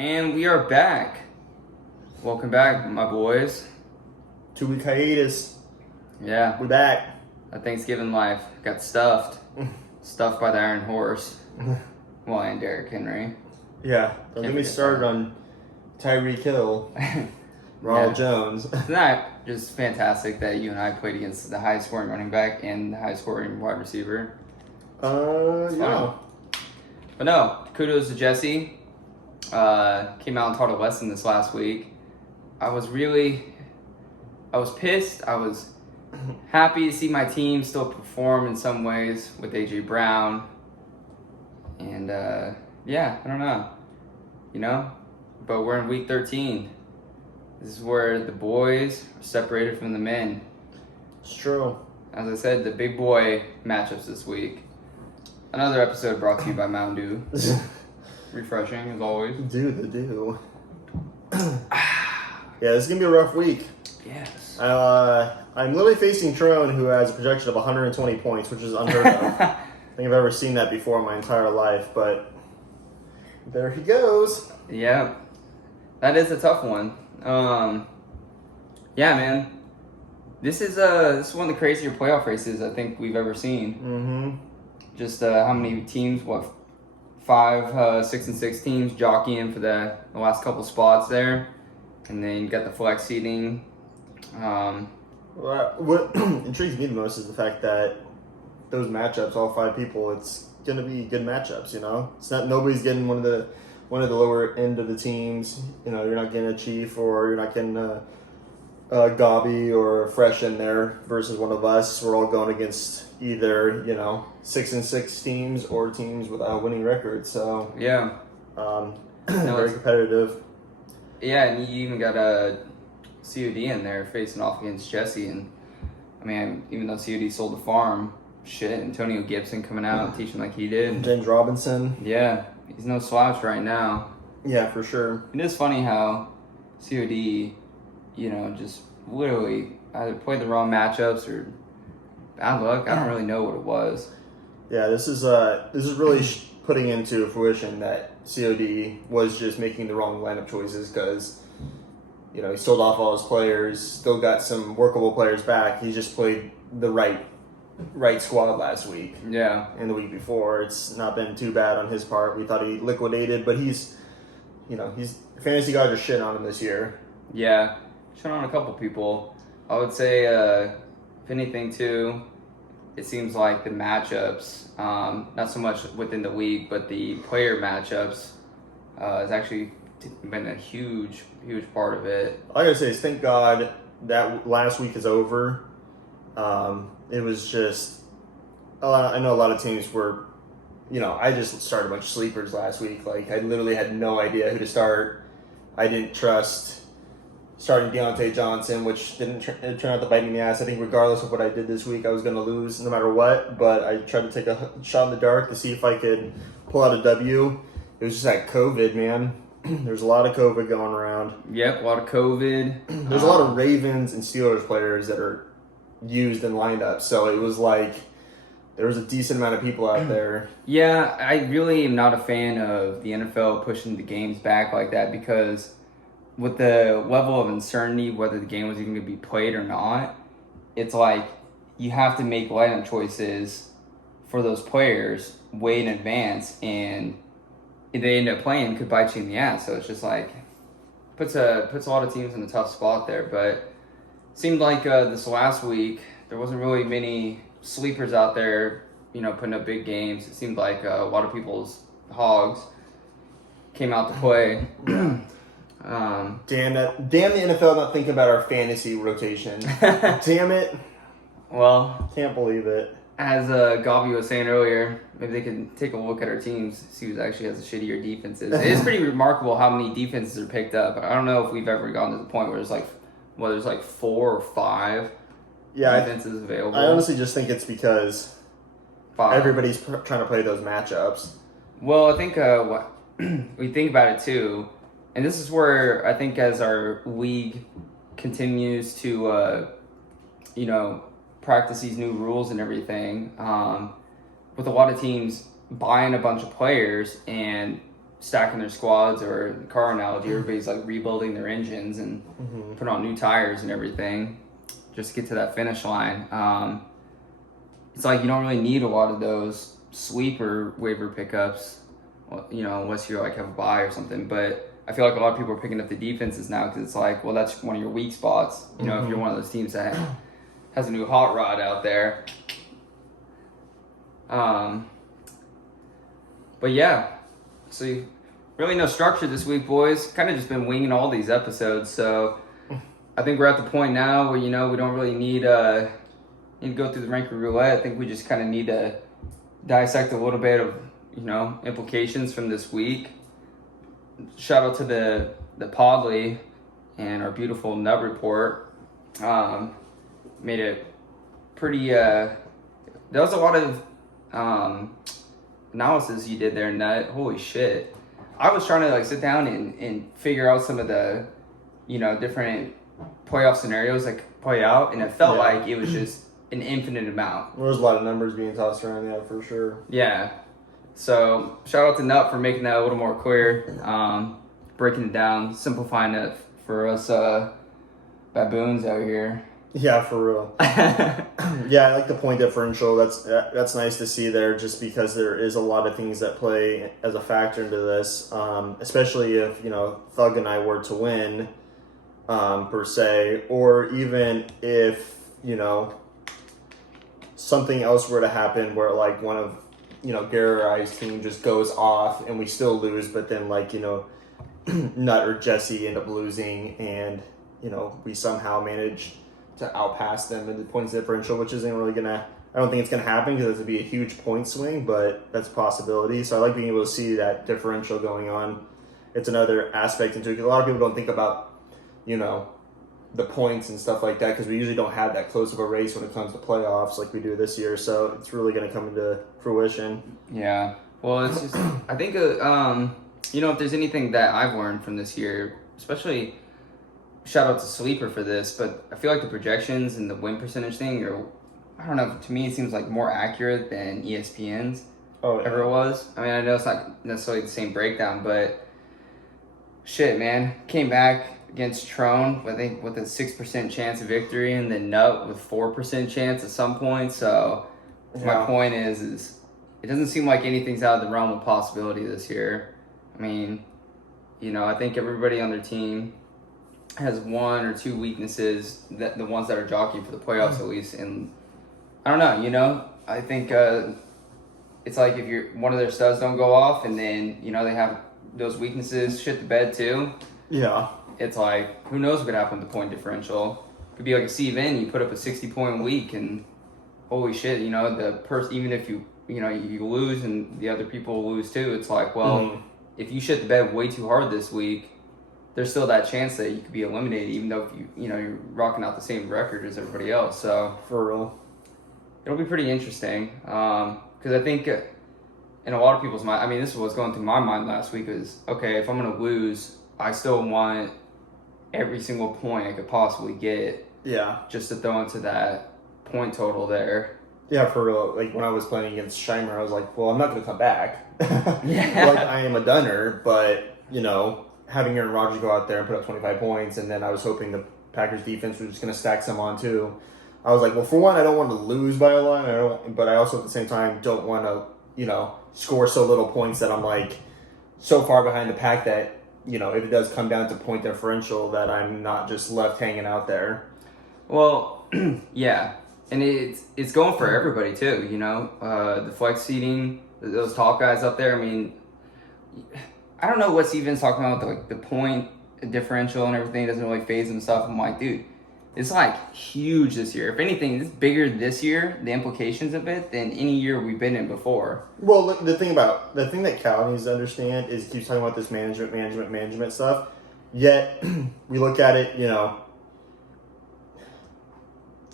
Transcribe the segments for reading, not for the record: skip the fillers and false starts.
And we are back. Welcome back, my boys. 2-week hiatus. Yeah, We're back. that Thanksgiving life got stuffed. Stuffed by the Iron Horse. Well, and Derrick Henry. Yeah. Don't get me forget started that. on Tyreek Hill, Ronald Yeah. Jones. Isn't that just fantastic that you and I played against the highest scoring running back and the highest scoring wide receiver? Yeah. But no, kudos to Jesse. Came out and taught a lesson this last week. I was pissed. I was happy to see my team still perform in some ways with AJ Brown. And yeah, I don't know. But we're in week 13. This is where the boys are separated from the men. It's true. As I said, the big boy matchups this week. Another episode brought to you by Mountain Dew. Refreshing as always. Do the do. Yeah, this is going to be a rough week. Yes. I'm literally facing Trone, who has a projection of 120 points, which is unheard of. I don't think I've ever seen that before in my entire life, but there he goes. Yeah, that is a tough one. Yeah, man, this is one of the crazier playoff races I think we've ever seen. Mm-hmm. Just how many teams? What, 5, 6 and 6 teams jockeying for the last couple spots there, and then you got the flex seating. What intrigues me the most is the fact that those matchups, all 5 people, it's gonna be good matchups. You know, it's not nobody's getting one of the lower end of the teams. You know, you're not getting a Chief or you're not getting a Gobby or a Fresh in there versus one of us. We're all going against either 6 and 6 teams or teams with a winning record. So Yeah. very competitive. Yeah, and you even got a COD in there facing off against Jesse, and I mean, even though COD sold the farm, shit, Antonio Gibson coming out and teaching like he did. James Robinson. Yeah, he's no slouch right now. Yeah, for sure. It is funny how COD, just literally either played the wrong matchups or bad luck. I don't really know what it was. Yeah, this is really putting into fruition that COD was just making the wrong lineup choices because he sold off all his players, still got some workable players back. He just played the right squad last week. Yeah. And the week before, it's not been too bad on his part. We thought he liquidated, but he's fantasy guys are shit on him this year. Yeah, shut on a couple people. I would say, if anything, too, it seems like the matchups, not so much within the week, but the player matchups, has actually been a huge part of it. All I gotta say is thank God that last week is over. It was just I know a lot of teams were, I just started a bunch of sleepers last week. Like, I literally had no idea who to start. I didn't trust starting Deontay Johnson, which didn't turn out to bite me in the ass. I think regardless of what I did this week, I was going to lose no matter what. But I tried to take a shot in the dark to see if I could pull out a W. It was just like COVID, man. There's a lot of COVID going around. Yep, a lot of COVID. There's a lot of Ravens and Steelers players that are used in lineups. So it was like there was a decent amount of people out there. Yeah, I really am not a fan of the NFL pushing the games back like that because with the level of uncertainty whether the game was even going to be played or not, it's like you have to make lineup choices for those players way in advance, and if they end up playing, could bite you in the ass. So it's just like puts a lot of teams in a tough spot there. But it seemed like this last week there wasn't really many sleepers out there, putting up big games. It seemed like a lot of people's hogs came out to play. Damn the NFL not thinking about our fantasy rotation. Damn it. Well, Can't believe it. as Gabi was saying earlier, maybe they can take a look at our teams, see who actually has the shittier defenses. It is pretty remarkable how many defenses are picked up. I don't know if we've ever gotten to the point where there's like 4 or 5 defenses available. I honestly just think it's because 5. everybody's trying to play those matchups. Well, I think what we think about it too, and this is where I think as our league continues to, practice these new rules and everything, with a lot of teams buying a bunch of players and stacking their squads, or the car analogy, everybody's like rebuilding their engines and putting on new tires and everything just to get to that finish line. It's like you don't really need a lot of those sleeper waiver pickups, unless you're like have a bye or something. But I feel like a lot of people are picking up the defenses now because it's like, well, that's one of your weak spots. If you're one of those teams that has a new hot rod out there. But yeah, so really no structure this week, boys. Kind of just been winging all these episodes. So I think we're at the point now where, we don't really need to go through the ranking roulette. I think we just kind of need to dissect a little bit of, implications from this week. Shout out to the Podly and our beautiful Nub Report. Made it pretty, there was a lot of analysis you did there, Nut. Holy shit. I was trying to sit down and figure out some of the, different playoff scenarios that could play out, and it felt like it was just an infinite amount. There was a lot of numbers being tossed around, yeah, for sure. Yeah. So shout out to Nut for making that a little more clear, breaking it down, simplifying it for us baboons out here. Yeah, for real. Yeah, I like the point differential. That's nice to see there, just because there is a lot of things that play as a factor into this, especially if Thug and I were to win, per se, or even if something else were to happen where one of Garrett or I's team just goes off and we still lose, but then Nut or Jesse end up losing, and we somehow manage to outpass them in the points differential, which isn't really I don't think it's gonna happen because it would be a huge point swing, but that's a possibility. So I like being able to see that differential going on. It's another aspect into it, because a lot of people don't think about the points and stuff like that, because we usually don't have that close of a race when it comes to playoffs like we do this year. So it's really going to come into fruition. Yeah. Well, it's just, I think, if there's anything that I've learned from this year, especially shout out to Sleeper for this, but I feel like the projections and the win percentage thing I don't know, to me it seems like more accurate than ESPN's ever was. I mean, I know it's not necessarily the same breakdown, but shit, man. Came back against Trone, I think, with a 6% chance of victory, and then Nut with 4% chance at some point. So my point is it doesn't seem like anything's out of the realm of possibility this year. I mean, I think everybody on their team has one or two weaknesses, that the ones that are jockeying for the playoffs at least. And I don't know, I think it's like if one of their studs don't go off, and then they have those weaknesses shit the bed too. Yeah. It's like, who knows what could happen with the point differential. Could be like a Steve N, you put up a 60-point week, and holy shit, the person, even if you lose and the other people lose too, it's like, well, if you shit the bed way too hard this week, there's still that chance that you could be eliminated, even though if you're rocking out the same record as everybody else. So for real, it'll be pretty interesting, because I think in a lot of people's mind, I mean, this is what's going through my mind last week is, okay, if I'm going to lose, I still want every single point I could possibly get. Yeah. Just to throw into that point total there. Yeah, for real. When I was playing against Scheimer, I was like, well, I'm not going to come back. Yeah. I am a dunner, but, having Aaron Rodgers go out there and put up 25 points, and then I was hoping the Packers defense was just going to stack some on too. I was like, well, for one, I don't want to lose by a lot, but I also at the same time don't want to, score so little points that I'm so far behind the pack that, if it does come down to point differential, that I'm not just left hanging out there. Well, yeah. And it's going for everybody too, the flex seating, those top guys up there. I mean, I don't know what Steven's talking about, the point differential and everything doesn't really phase him and stuff. I'm like, dude, it's huge this year. If anything, it's bigger this year, the implications of it, than any year we've been in before. Well, the thing that Cal needs to understand is he keeps talking about this management stuff. Yet we look at it,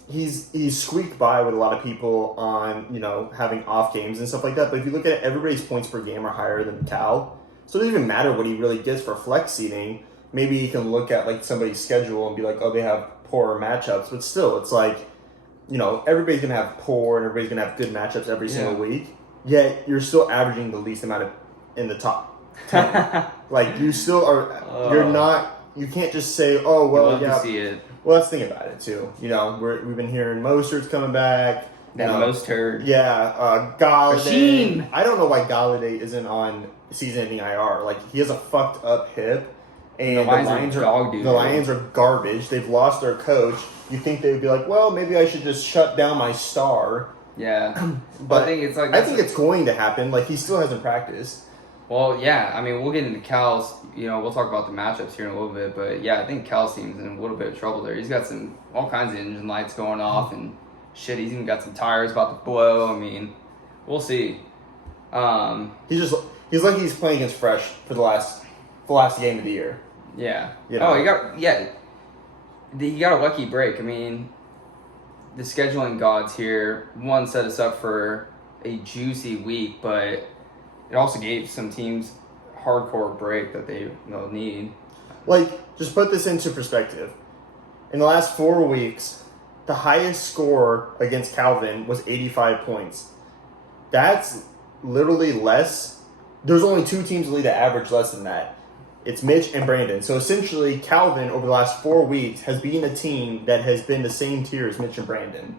he's squeaked by with a lot of people on, having off games and stuff like that. But if you look at it, everybody's points per game are higher than Cal. So it doesn't even matter what he really gets for flex seating. Maybe he can look at somebody's schedule and be like, oh, they have poorer matchups. But still, it's everybody's going to have poor and everybody's going to have good matchups every single week. Yet you're still averaging the least amount of in the top Like, you still are. You're not. You can't just say, "Oh, You well, love yeah." to see it. Well, let's think about it too. You know, we've been hearing Mostert's coming back. That most heard. Yeah, Galladay. Rasheem. I don't know why Galladay isn't on season-ending IR. Like, he has a fucked up hip, and The Lions are dog doo. The Lions are garbage. They've lost their coach. You think they would be like, well, maybe I should just shut down my star. Yeah, But I think it's like I think it's going to happen. Like, he still hasn't practiced. Well, yeah. I mean, we'll get into Cal's. You know, we'll talk about the matchups here in a little bit, but yeah, I think Cal's team's in a little bit of trouble there. He's got all kinds of engine lights going off and shit. He's even got some tires about to blow. I mean, we'll see. He's like he's playing against Fresh for the last game of the year. Yeah. You know? Oh, he got a lucky break. I mean, the scheduling gods here, one, set us up for a juicy week, but it also gave some teams hardcore break that they'll need. Like, just put this into perspective. In the last 4 weeks, the highest score against Calvin was 85 points. That's literally less. There's only 2 teams in the league that average less than that. It's Mitch and Brandon. So essentially, Calvin, over the last 4 weeks, has been a team that has been the same tier as Mitch and Brandon.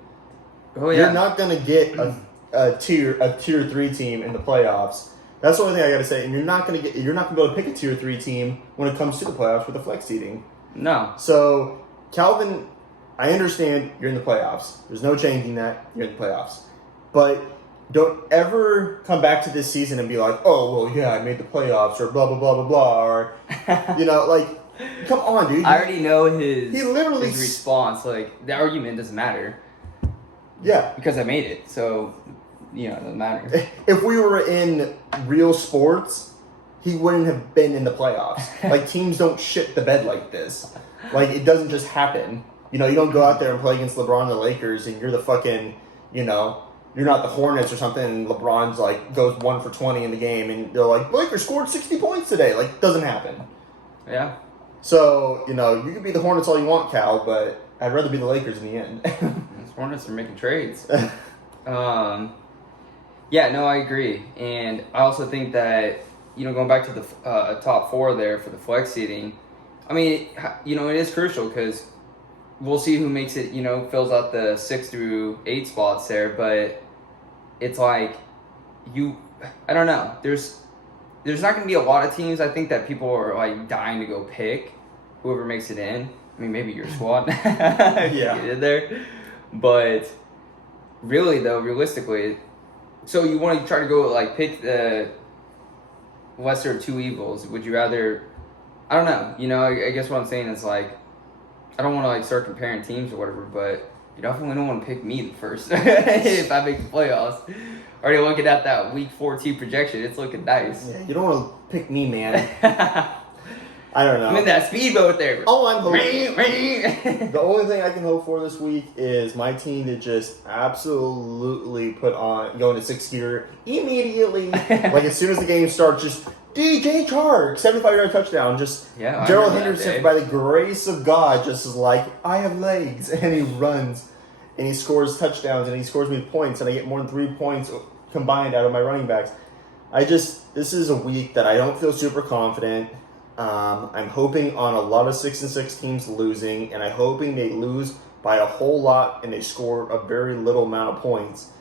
Oh, yeah. You're not going to get a tier 3 team in the playoffs. That's the only thing I got to say. And you're not going to be able to pick a tier 3 team when it comes to the playoffs with the flex seeding. No. So, Calvin, I understand you're in the playoffs. There's no changing that. You're in the playoffs. But don't ever come back to this season and be like, oh, well, yeah, I made the playoffs, or blah, blah, blah, blah, blah, or, like, come on, dude. I already know his his response. Like, the argument doesn't matter. Yeah. Because I made it. So, it doesn't matter. If we were in real sports, he wouldn't have been in the playoffs. Like, teams don't shit the bed like this. Like, it doesn't just happen. You don't go out there and play against LeBron and the Lakers and you're the fucking, you're not the Hornets or something and LeBron's like, goes 1 for 20 in the game and they're like, Lakers scored 60 points today. Like, it doesn't happen. Yeah. So, you can be the Hornets all you want, Cal, but I'd rather be the Lakers in the end. Those Hornets are making trades. Yeah, no, I agree. And I also think that, going back to the top 4 there for the flex seeding, I mean, it is crucial because we'll see who makes it, fills out the 6 through 8 spots there. But it's like, I don't know. There's not going to be a lot of teams, I think, that people are like dying to go pick whoever makes it in. I mean, maybe your squad. Yeah. Get in there. But really, though, realistically, so you want to try to go, like, pick the lesser of 2 evils. Would you rather, I don't know. I guess what I'm saying is, like, I don't want to, like, start comparing teams or whatever, but you definitely don't want to pick me the first if I make the playoffs. Already looking at that week 14 projection. It's looking nice. Yeah, you don't want to pick me, man. I don't know. I'm in that speedboat there. Oh, I'm hoping. The only thing I can hope for this week is my team to just absolutely go into 6th gear immediately. Like, as soon as the game starts, just DJ Chark, 75-yard touchdown. Just Gerald Henderson, by the grace of God, just is like, I have legs. And he runs. And he scores touchdowns. And he scores me points. And I get more than 3 points combined out of my running backs. This is a week that I don't feel super confident. I'm hoping on a lot of 6-6 teams losing, and I'm hoping they lose by a whole lot and they score a very little amount of points.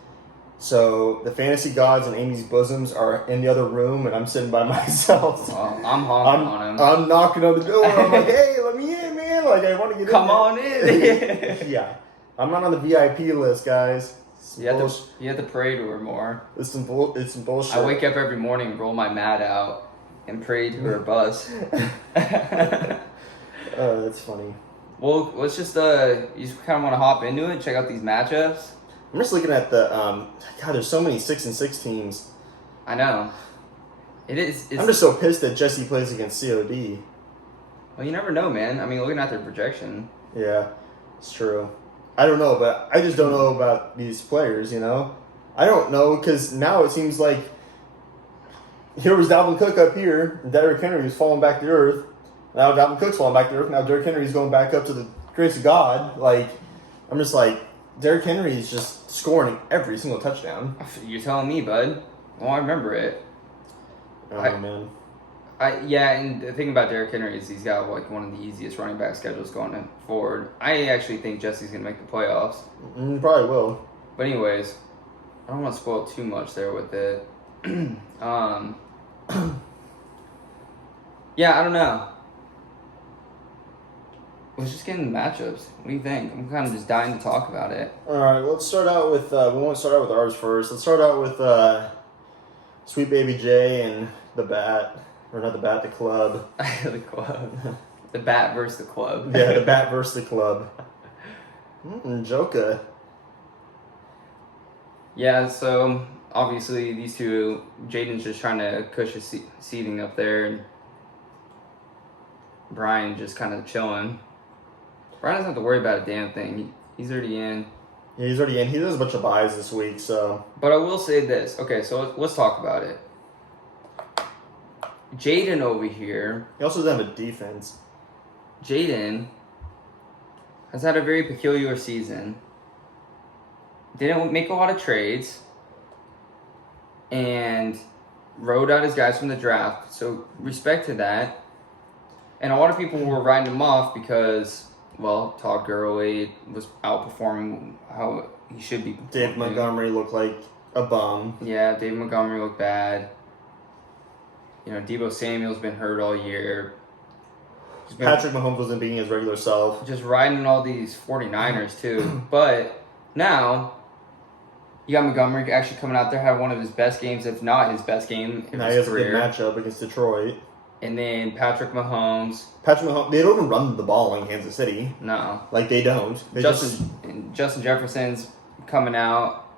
So the fantasy gods and Amy's bosoms are in the other room, and I'm sitting by myself. Well, I'm honking on him. I'm knocking on the door. I'm like, hey, let me in, man. Like, I want to get Come on in. Yeah. I'm not on the VIP list, guys. You have to pray to her more. It's some bullshit. I wake up every morning and roll my mat out and pray to her bus. That's funny. Well, let's just you just kind of want to hop into it, check out these matchups. I'm just looking at the God. There's so many 6-6 teams. I know. It is. I'm just so pissed that Jesse plays against COD. Well, you never know, man. I mean, looking at their projection. Yeah, it's true. I don't know, but I just don't know about these players. I don't know because now it seems like here was Dalvin Cook up here, and Derrick Henry was falling back to earth. Now Dalvin Cook's falling back to earth. Now Derrick Henry's going back up to the grace of God. Like, I'm just like, Derrick Henry's just scoring every single touchdown. You're telling me, bud. Well, I remember it. Oh, man. And the thing about Derrick Henry is he's got like one of the easiest running back schedules going forward. I actually think Jesse's gonna make the playoffs. Probably will. But anyways, I don't want to spoil too much there with it. Yeah, I don't know. Let's just get into matchups. What do you think? I'm kind of just dying to talk about it. All right, let's start out with. We won't start out with ours first. Let's start out with Sweet Baby J and the Bat, or not the Bat, the Club. The club. The Bat versus the club. Yeah, the Bat versus the Club. Joker. Yeah, so obviously these two, Jaden's just trying to cush his seating up there, and Brian just kind of chilling. Brian doesn't have to worry about a damn thing. He's already in. Yeah, he's already in. He does a bunch of buys this week, so. But I will say this. Okay, so let's talk about it. Jaden over here. He also doesn't have a defense. Jaden has had a very peculiar season. Didn't make a lot of trades. And rode out his guys from the draft. So respect to that. And a lot of people were writing him off because, well, Todd Gurley was outperforming how he should be performing. Dave Montgomery looked like a bum. Yeah, David Montgomery looked bad. You know, Deebo Samuel's been hurt all year. Patrick Mahomes wasn't being his regular self. Just riding all these 49ers, too. But now, you got Montgomery actually coming out there, had one of his best games, if not his best game in Now he his has career. a good matchup against Detroit. And then Patrick Mahomes. Patrick Mahomes, they don't even run the ball in Kansas City. No. Like, they don't. They Justin Jefferson's coming out.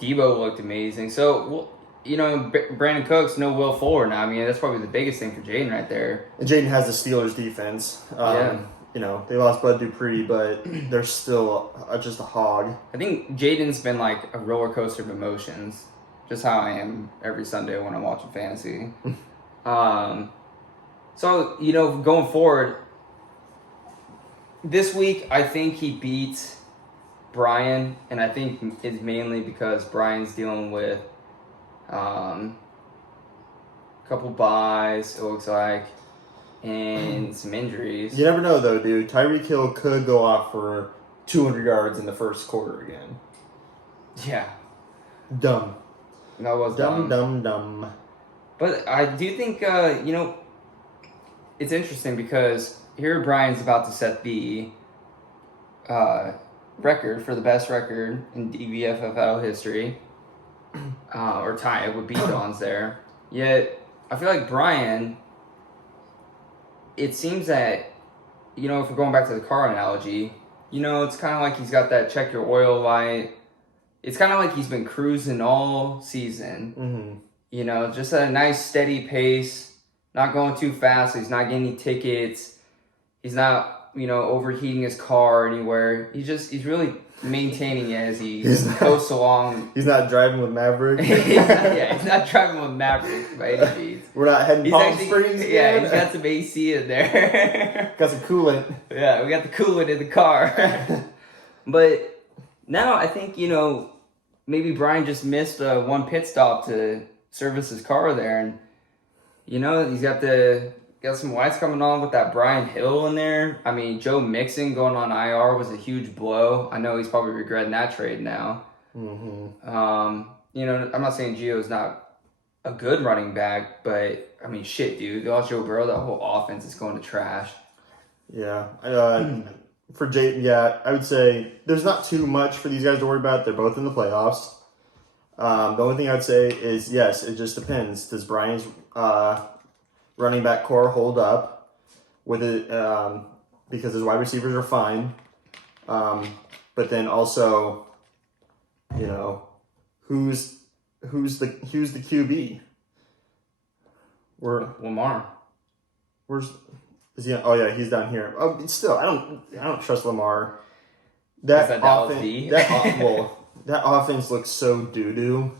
Debo looked amazing. So, well, you know, Brandon Cooks, no Will Fuller now. I mean, that's probably the biggest thing for Jaden right there. And Jaden has the Steelers defense. You know, they lost Bud Dupree, but they're still just a hog. I think Jaden's been like a roller coaster of emotions. Just how I am every Sunday when I'm watching fantasy. So, you know, going forward, this week I think he beats Brian, and I think it's mainly because Brian's dealing with a couple buys, it looks like, and some injuries. You never know, though, dude. Tyreek Hill could go off for 200 yards in the first quarter again. Yeah. Dumb. That was Dumb. But I do think, you know, it's interesting because here Brian's about to set the record for the best record in DVFFL history, or tie it with B-Dons there. Yet, I feel like Brian, it seems that, you know, if we're going back to the car analogy, you know, it's kind of like he's got that check your oil light. It's kind of like he's been cruising all season. Mm-hmm. You know, just at a nice steady pace, not going too fast. He's not getting any tickets. He's not, you know, overheating his car anywhere. He's really maintaining it as he coasts along. He's not driving with Maverick. He's not driving with Maverick by any means. We're not heading Palm Springs. Yeah, he's got some AC in there. Got some coolant. Yeah, we got the coolant in the car. But now I think, you know, maybe Brian just missed one pit stop to service his car there, and you know he's got some lights coming on with that Brian Hill in there. I mean, Joe Mixon going on IR was a huge blow. I know he's probably regretting that trade now. Mm-hmm. You know, I'm not saying Gio's not a good running back, but I mean, shit, dude, they lost Joe Burrow. That whole offense is going to trash. Yeah. For Jay, yeah, I would say there's not too much for these guys to worry about. They're both in the playoffs. The only thing I'd say is, yes, it just depends. Does Brian's running back core hold up with it? Because his wide receivers are fine. But then also, you know, who's the QB? Lamar. Is he? Oh yeah, he's down here. Oh, still, I don't trust Lamar. Is that offense, that offense looks so doo-doo.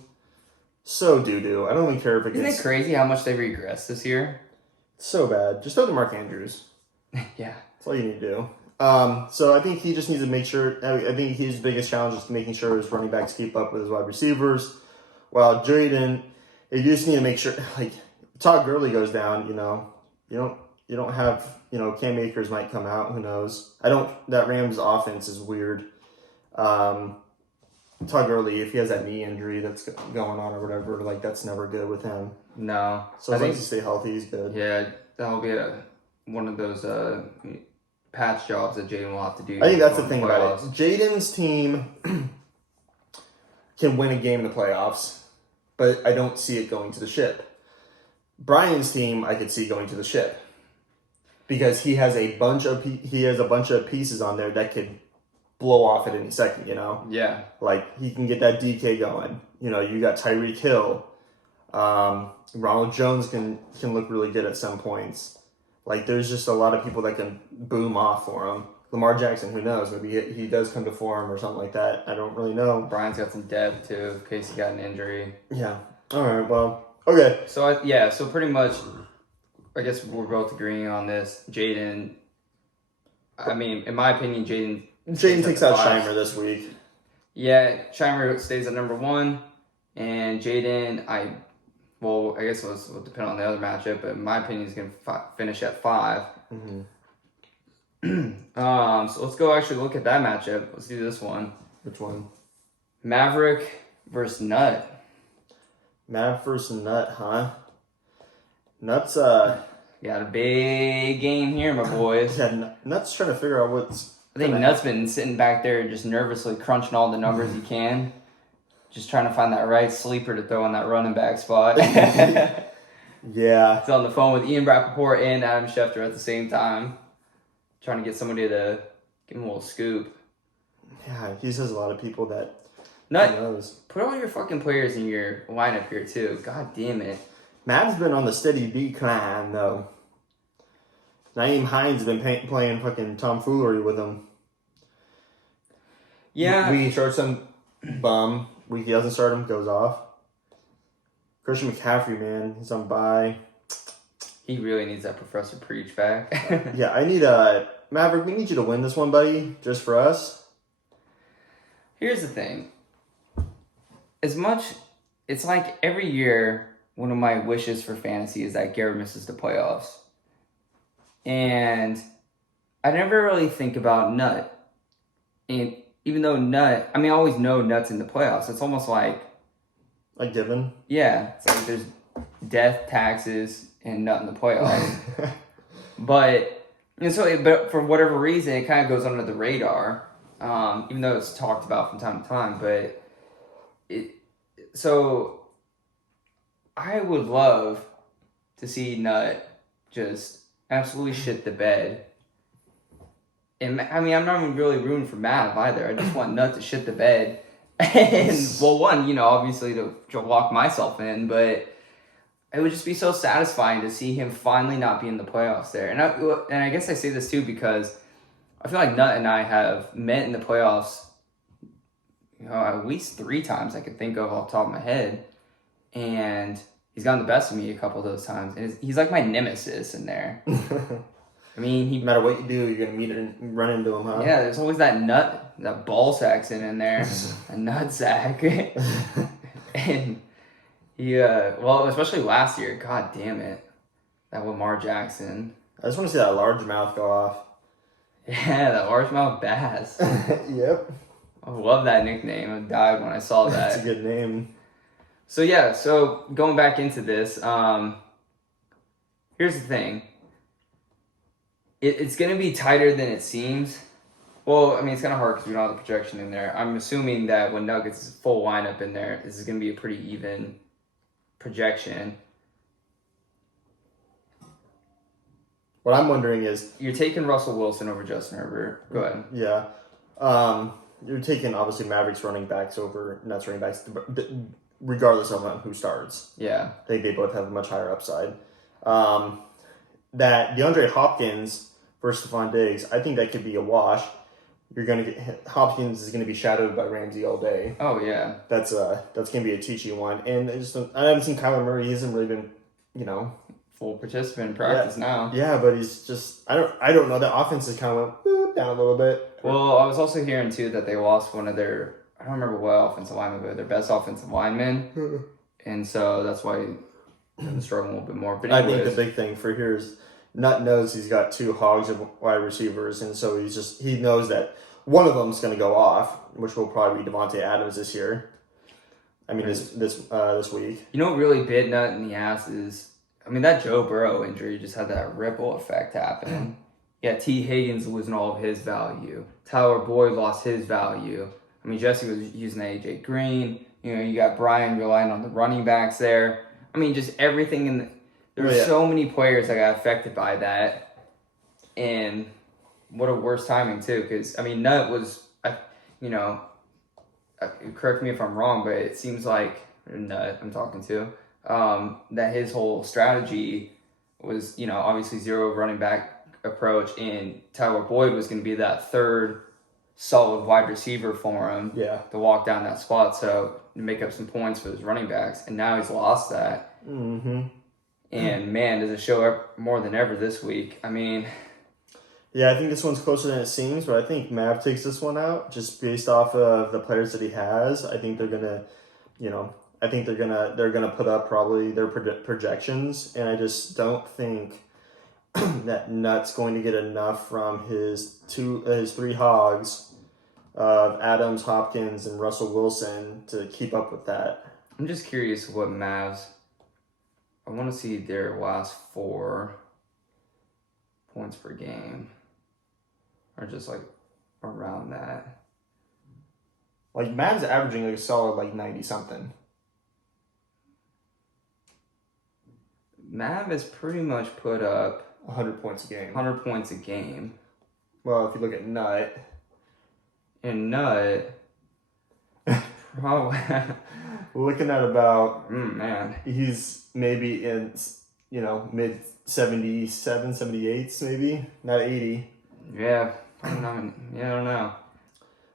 So doo-doo. I don't even care if it gets... Isn't it crazy how much they regressed this year? So bad. Just throw to Mark Andrews. Yeah. That's all you need to do. So I think he just needs to make sure... I think his biggest challenge is making sure his running backs keep up with his wide receivers. While Jaden, you just need to make sure... Like, Todd Gurley goes down, you don't have, Cam Akers might come out. Who knows? That Rams offense is weird. Todd Gurley, if he has that knee injury that's going on or whatever, like that's never good with him. No. So as long as he stay healthy, he's good. Yeah, that'll be one of those patch jobs that Jaden will have to do. I think that's the thing about it. Jaden's team can win a game in the playoffs, but I don't see it going to the ship. Brian's team, I could see going to the ship because he has a bunch of pieces on there that could blow off at any second. Yeah. Like he can get that DK going. You got Tyreek Hill. Ronald Jones can look really good at some points. Like there's just a lot of people that can boom off for him. Lamar Jackson, who knows? Maybe he does come to form or something like that. I don't really know. Brian's got some depth too, in case he got an injury. Yeah. All right. Well. Okay. So so pretty much, I guess we're both agreeing on this. Jaden. I mean, in my opinion, Jaden takes out Shimer this week. Yeah, Shimer stays at number 1, and Jaden, I guess it will depend on the other matchup, but in my opinion, he's going to finish at 5. Mm-hmm. So let's go actually look at that matchup. Let's do this one. Which one? Maverick versus Nut. Mav versus Nut, huh? Nut's got a big game here, my boys. Yeah, Nut's trying to figure out what's. I think Nut's been sitting back there just nervously crunching all the numbers he can. Just trying to find that right sleeper to throw on that running back spot. Yeah. He's on the phone with Ian Rappaport and Adam Schefter at the same time. Trying to get somebody to give him a little scoop. Yeah, he says a lot of people that. Nut, put all your fucking players in your lineup here too. God damn it. Mav's been on the steady decline though. Naeem Hines has been playing fucking tomfoolery with him. Yeah. We start some bum. Week he doesn't start him, goes off. Christian McCaffrey, man, he's on bye. He really needs that Professor Preach back. Yeah, I need Maverick, we need you to win this one, buddy, just for us. Here's the thing. It's like every year, one of my wishes for fantasy is that Garrett misses the playoffs. And I never really think about Nut. And even though Nut, I always know Nut's in the playoffs. It's almost like a given. Yeah, it's like there's death, taxes, and Nut in the playoffs. But for whatever reason, it kind of goes under the radar, even though it's talked about from time to time. But so I would love to see Nut just absolutely shit the bed. And I'm not even really rooting for Mav either. I just want Nut to shit the bed. And, one, obviously to lock myself in, but it would just be so satisfying to see him finally not be in the playoffs there. And I guess I say this too because I feel like Nut and I have met in the playoffs, at least 3 times I could think of off the top of my head. And he's gotten the best of me a couple of those times. And he's like my nemesis in there. No matter what you do, you're going to run into him, huh? Yeah, there's always that ball sack sitting in there, a nut sack. And especially last year, god damn it, that Lamar Jackson. I just want to see that largemouth go off. Yeah, that largemouth bass. Yep. I love that nickname. I died when I saw that. That's a good name. So going back into this, here's the thing. It's going to be tighter than it seems. Well, it's kind of hard because we don't have the projection in there. I'm assuming that when Nuggets full lineup in there, this is going to be a pretty even projection. What I'm wondering is... You're taking Russell Wilson over Justin Herbert. Go ahead. Yeah. You're taking, obviously, Mavericks running backs over Nets running backs, regardless of who starts. Yeah. I think they both have a much higher upside. That DeAndre Hopkins versus Stephon Diggs, I think that could be a wash. You're going to get... Hopkins is going to be shadowed by Ramsey all day. Oh, yeah. That's going to be a teachy one. And I haven't seen Kyler Murray. He hasn't really been, full participant in practice now. Yeah, but he's just... I don't know. The offense is kind of went down a little bit. Well, I was also hearing, too, that they lost one of their... I don't remember what offensive lineman, but their best offensive lineman. And so that's why and struggle a little bit more. But I think anyways, the big thing for here is Nutt knows he's got two hogs of wide receivers, and so he knows that one of them's going to go off, which will probably be Devontae Adams this year. I mean, this week. you know what really bit Nut in the ass is, I mean, that Joe Burrow injury just had that ripple effect happen. Yeah, T. Higgins losing all of his value. Tyler Boyd lost his value. I mean, Jesse was using A.J. Green. You know, you got Brian relying on the running backs there. I mean, just everything in the... There's so many players that got affected by that. And what a worse timing, too. Because, I mean, Nut was, you know... correct me if I'm wrong, but it seems like Nut I'm talking to, that his whole strategy was, you know, obviously zero running back approach, and Tyler Boyd was going to be that third solid wide receiver for him to walk down that spot, so to make up some points for his running backs, and now he's lost that. Mm-hmm. And man, does it show up more than ever this week. I mean... Yeah, I think this one's closer than it seems, but I think Mav takes this one out just based off of the players that he has. I think they're gonna, you know, they're gonna put up probably their projections, and I just don't think that Nut's going to get enough from his three hogs of Adams, Hopkins, and Russell Wilson to keep up with that. I'm just curious what Mavs... I want to see their last 4 points per game. Or just like around that. Like Mav's averaging like a solid like 90 something. Mav has pretty much put up 100 points a game. 100 points a game. Well, if you look at Nut. And Nut, probably. We're looking at about, man. He's maybe in, you know, mid 77, 78s maybe, not 80. Yeah, I don't know.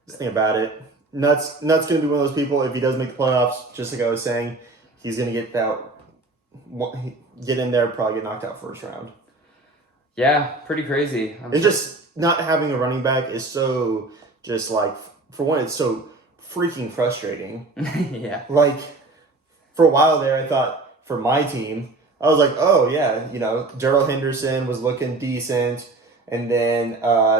Just think about it. Nut's going to be one of those people, if he does make the playoffs, just like I was saying, he's going to get in there, probably get knocked out first round. Yeah, pretty crazy. Just not having a running back is so, just like, for one, it's so freaking frustrating. Yeah. Like, for a while there, I thought, for my team, I was like, oh, yeah, you know, Darrell Henderson was looking decent. And then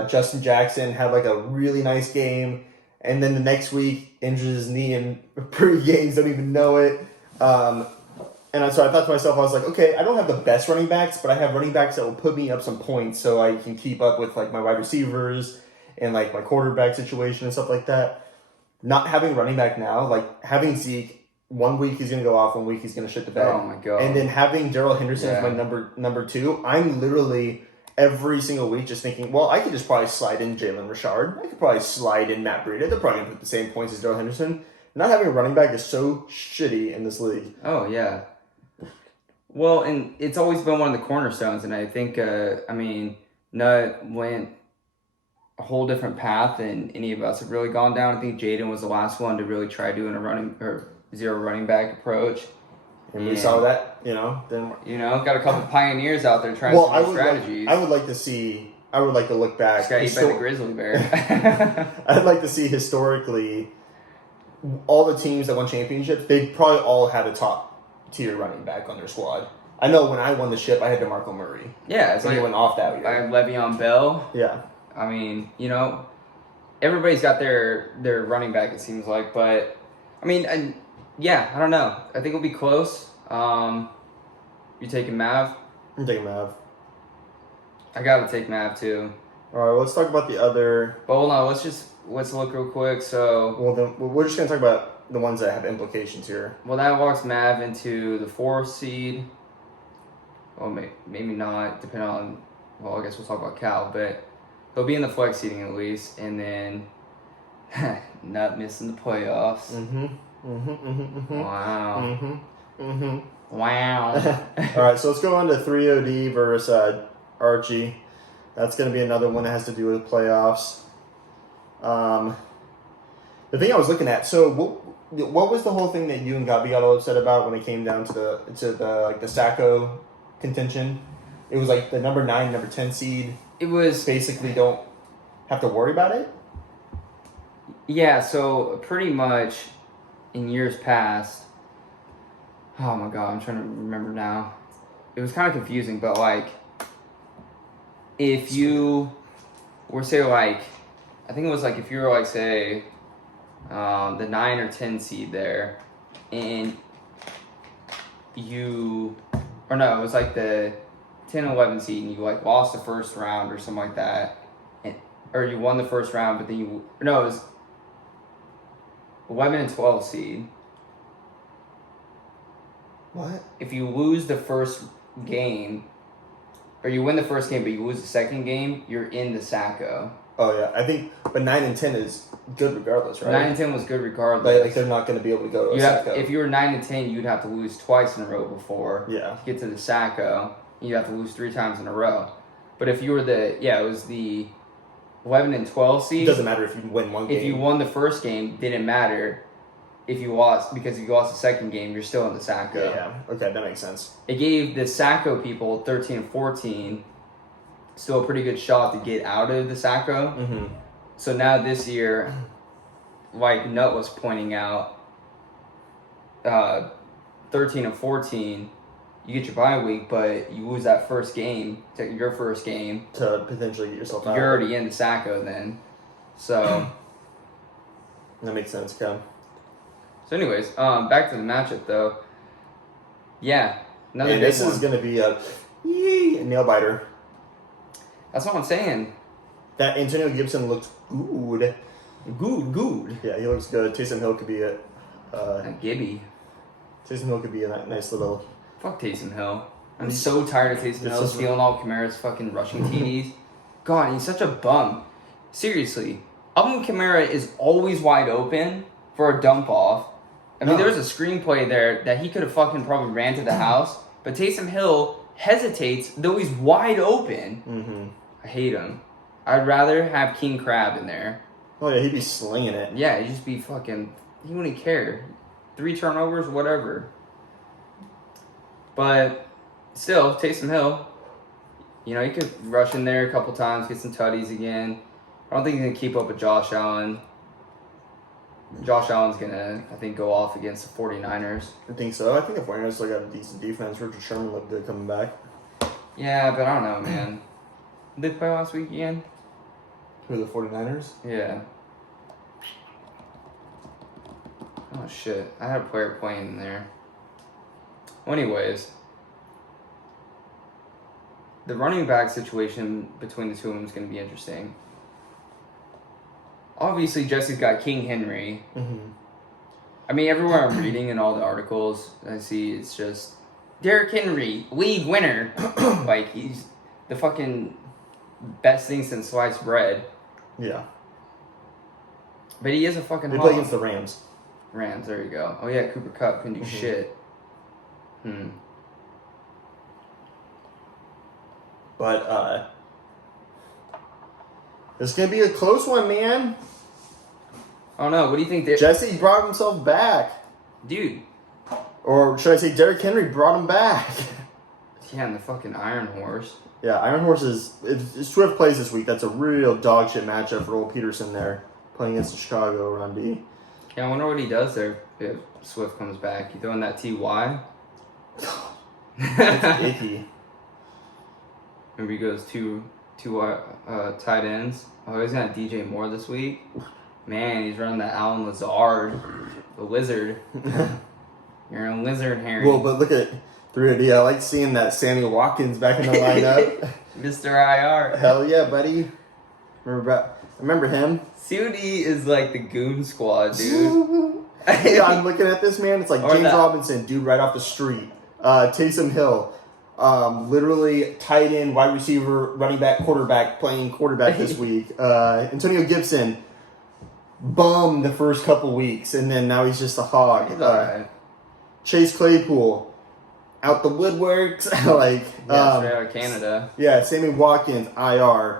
Justin Jackson had like a really nice game. And then the next week, injures his knee in pre-games, don't even know it. And so I thought to myself, I was like, okay, I don't have the best running backs, but I have running backs that will put me up some points so I can keep up with like my wide receivers and like my quarterback situation and stuff like that. Not having running back now, like having Zeke, 1 week he's going to go off, 1 week he's going to shit the bed. Oh my God. And then having Darrell Henderson as my number 2, I'm literally... every single week just thinking, well, I could just probably slide in Jalen Richard. I could probably slide in Matt Breida. They're probably going to put the same points as Darrell Henderson. Not having a running back is so shitty in this league. Oh, yeah. Well, and it's always been one of the cornerstones, and I think, Nut went a whole different path than any of us have really gone down. I think Jaden was the last one to really try doing a zero running back approach. And we saw that, then... got a couple pioneers out there trying some strategies. I would like to look back. Just got eat by the grizzly bear. I'd like to see historically all the teams that won championships, they probably all had a top-tier running back on their squad. I know when I won the ship, I had DeMarco Murray. Yeah. It's like he went off that year. I had Le'Veon Bell. Yeah. I mean, everybody's got their running back, it seems like. But, yeah, I don't know. I think it'll be close. You taking Mav? I'm taking Mav. I gotta take Mav too. All right, let's talk about the other. But hold on, let's look real quick. So, well, then we're just gonna talk about the ones that have implications here. Well, that walks Mav into the 4th seed. Well, maybe not, depending on. Well, I guess we'll talk about Cal, but he'll be in the flex seeding at least, and then not missing the playoffs. Wow. Wow. All right, so let's go on to 3OD versus Archie. That's going to be another one that has to do with playoffs. The thing I was looking at, so what was the whole thing that you and Gabi got all upset about when it came down to the Sacco contention? It was like the number 9, number 10 seed. It was basically don't have to worry about it. Yeah, so pretty much in years past, Oh my god, I'm trying to remember now. It was kind of confusing, but like, if you were say like, I think it was like if you were like say, the 9 or 10 seed there, and you, or no, it was like the 10, 11 seed, and you like lost the first round or something like that, and or you won the first round, but then you no, it was 11 and 12 seed. What? If you lose the first game, or you win the first game but you lose the second game, you're in the Sacco. Oh yeah, I think, but 9 and 10 is good regardless, right? 9 and 10 was good regardless. But like they're not going to be able to go to a Sacco. If you were 9 and 10, you'd have to lose twice in a row before Yeah. to get to the Sacco. You'd have to lose 3 times in a row. But if you were it was the 11 and 12 It seed. doesn't matter if you win one game. If you won the first game, didn't matter. If you lost, because if you lost the second game, you're still in the Sacco. Yeah. Okay, that makes sense. It gave the Sacco people 13 and 14 still a pretty good shot to get out of the Sacco. Mm-hmm. So now this year, like Nut was pointing out, 13 and 14, you get your bye week, but you lose that first game, your first game, To potentially get yourself out. you're already in the Sacco then. So, That makes sense, Cam. so anyways, back to the matchup though. Yeah, another And big this one. is going to be a nail biter. That's what I'm saying. That Antonio Gibson looks good. Good. Yeah, he looks good. Taysom Hill could be a Gibby. nice little. Fuck Taysom Hill. I'm so tired of Taysom This Hill is- stealing all Kamara's fucking rushing TDs. God, he's such a bum. Seriously. Alvin Kamara is always wide open for a dump off. I mean, No. there was a screenplay there that he could have fucking probably ran to the house, but Taysom Hill hesitates, though he's wide open. Mm-hmm. I hate him. I'd rather have King Crab in there. Oh yeah, he'd be slinging it. Yeah, he'd just be fucking, he wouldn't care. 3 turnovers, whatever. But still, Taysom Hill, you know, he could rush in there a couple times, get some tutties again. I don't think he's going to keep up with Josh Allen. Josh Allen's going to, I think, go off against the 49ers. I think so. I think the 49ers still got a decent defense. Richard Sherman looked good coming back. Yeah, but I don't know, man. Did they play last week again? Who are the 49ers? Yeah. Oh, shit. I had a player playing in there. Well, anyways, the running back situation between the two of them is going to be interesting. Obviously, Jesse's got King Henry. Mm-hmm. I mean, everywhere I'm reading in all the articles, I see it's just Derrick Henry, league winner. Like, he's the fucking best thing since sliced bread. Yeah. But he is a fucking They hog. play against the Rams. Rams, there you go. Oh, yeah, Cooper Kupp can do shit. But it's gonna be a close one, man. I don't know. What do you think? Jesse brought himself back. Dude. Or should I say Derrick Henry brought him back? Yeah, and the fucking Iron Horse. Yeah, Iron Horse is... If Swift plays this week, that's a real dog shit matchup for old Peterson there. Playing against the Chicago run D. Yeah, I wonder what he does there if Swift comes back. You throwing that TY? That's icky. Maybe he goes two tight ends. Oh, he's got DJ Moore this week. Man, he's running that Alan Lazard, the Lizard. You're a Lizard, Harry. Well, but look at 3D. I like seeing that Sammy Watkins back in the lineup. Mr. IR. Hell yeah, buddy. Remember him? COD is like the goon squad, dude. Yeah, I'm looking at this man. It's like Or James that- Robinson, dude, right off the street. Taysom Hill, literally tight end, wide receiver, running back, quarterback, playing quarterback this week. Antonio Gibson, bum the first couple weeks, and then now he's just a hog. He's alright. Chase Claypool, out the woodworks, like Yeah, straight out of Canada. yeah, Sammy Watkins, IR,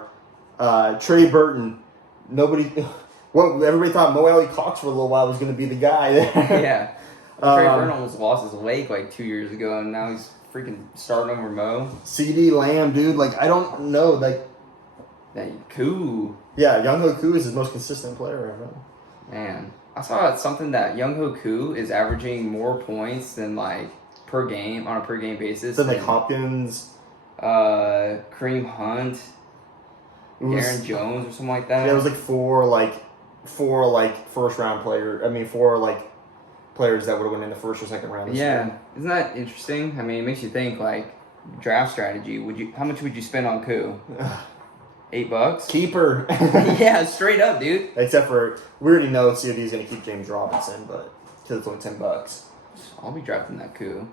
Trey Burton. Well, everybody thought Mo Alley Cox for a little while was going to be the guy there. Yeah. Trey Burton almost lost his leg like 2 years ago, and now he's freaking starting over Mo. CD Lamb, dude. Like, I don't know. Like, That cool. yeah, Young Hoku is his most consistent player right now. Man. I saw something that Young Hoku is averaging more points than like per game on a per game basis. Then like Hopkins, Kareem Hunt, it was, Aaron Jones, or something like that. Yeah, it was like four first round player. I mean, four players that would have went in the first or second round. Yeah, isn't that interesting? I mean, it makes you think like draft strategy. How much would you spend on Koo? $8? Keeper. Yeah, straight up, dude. Except for we already know COD is going to keep James Robinson, but because it's only $10. I'll be drafting that Koo.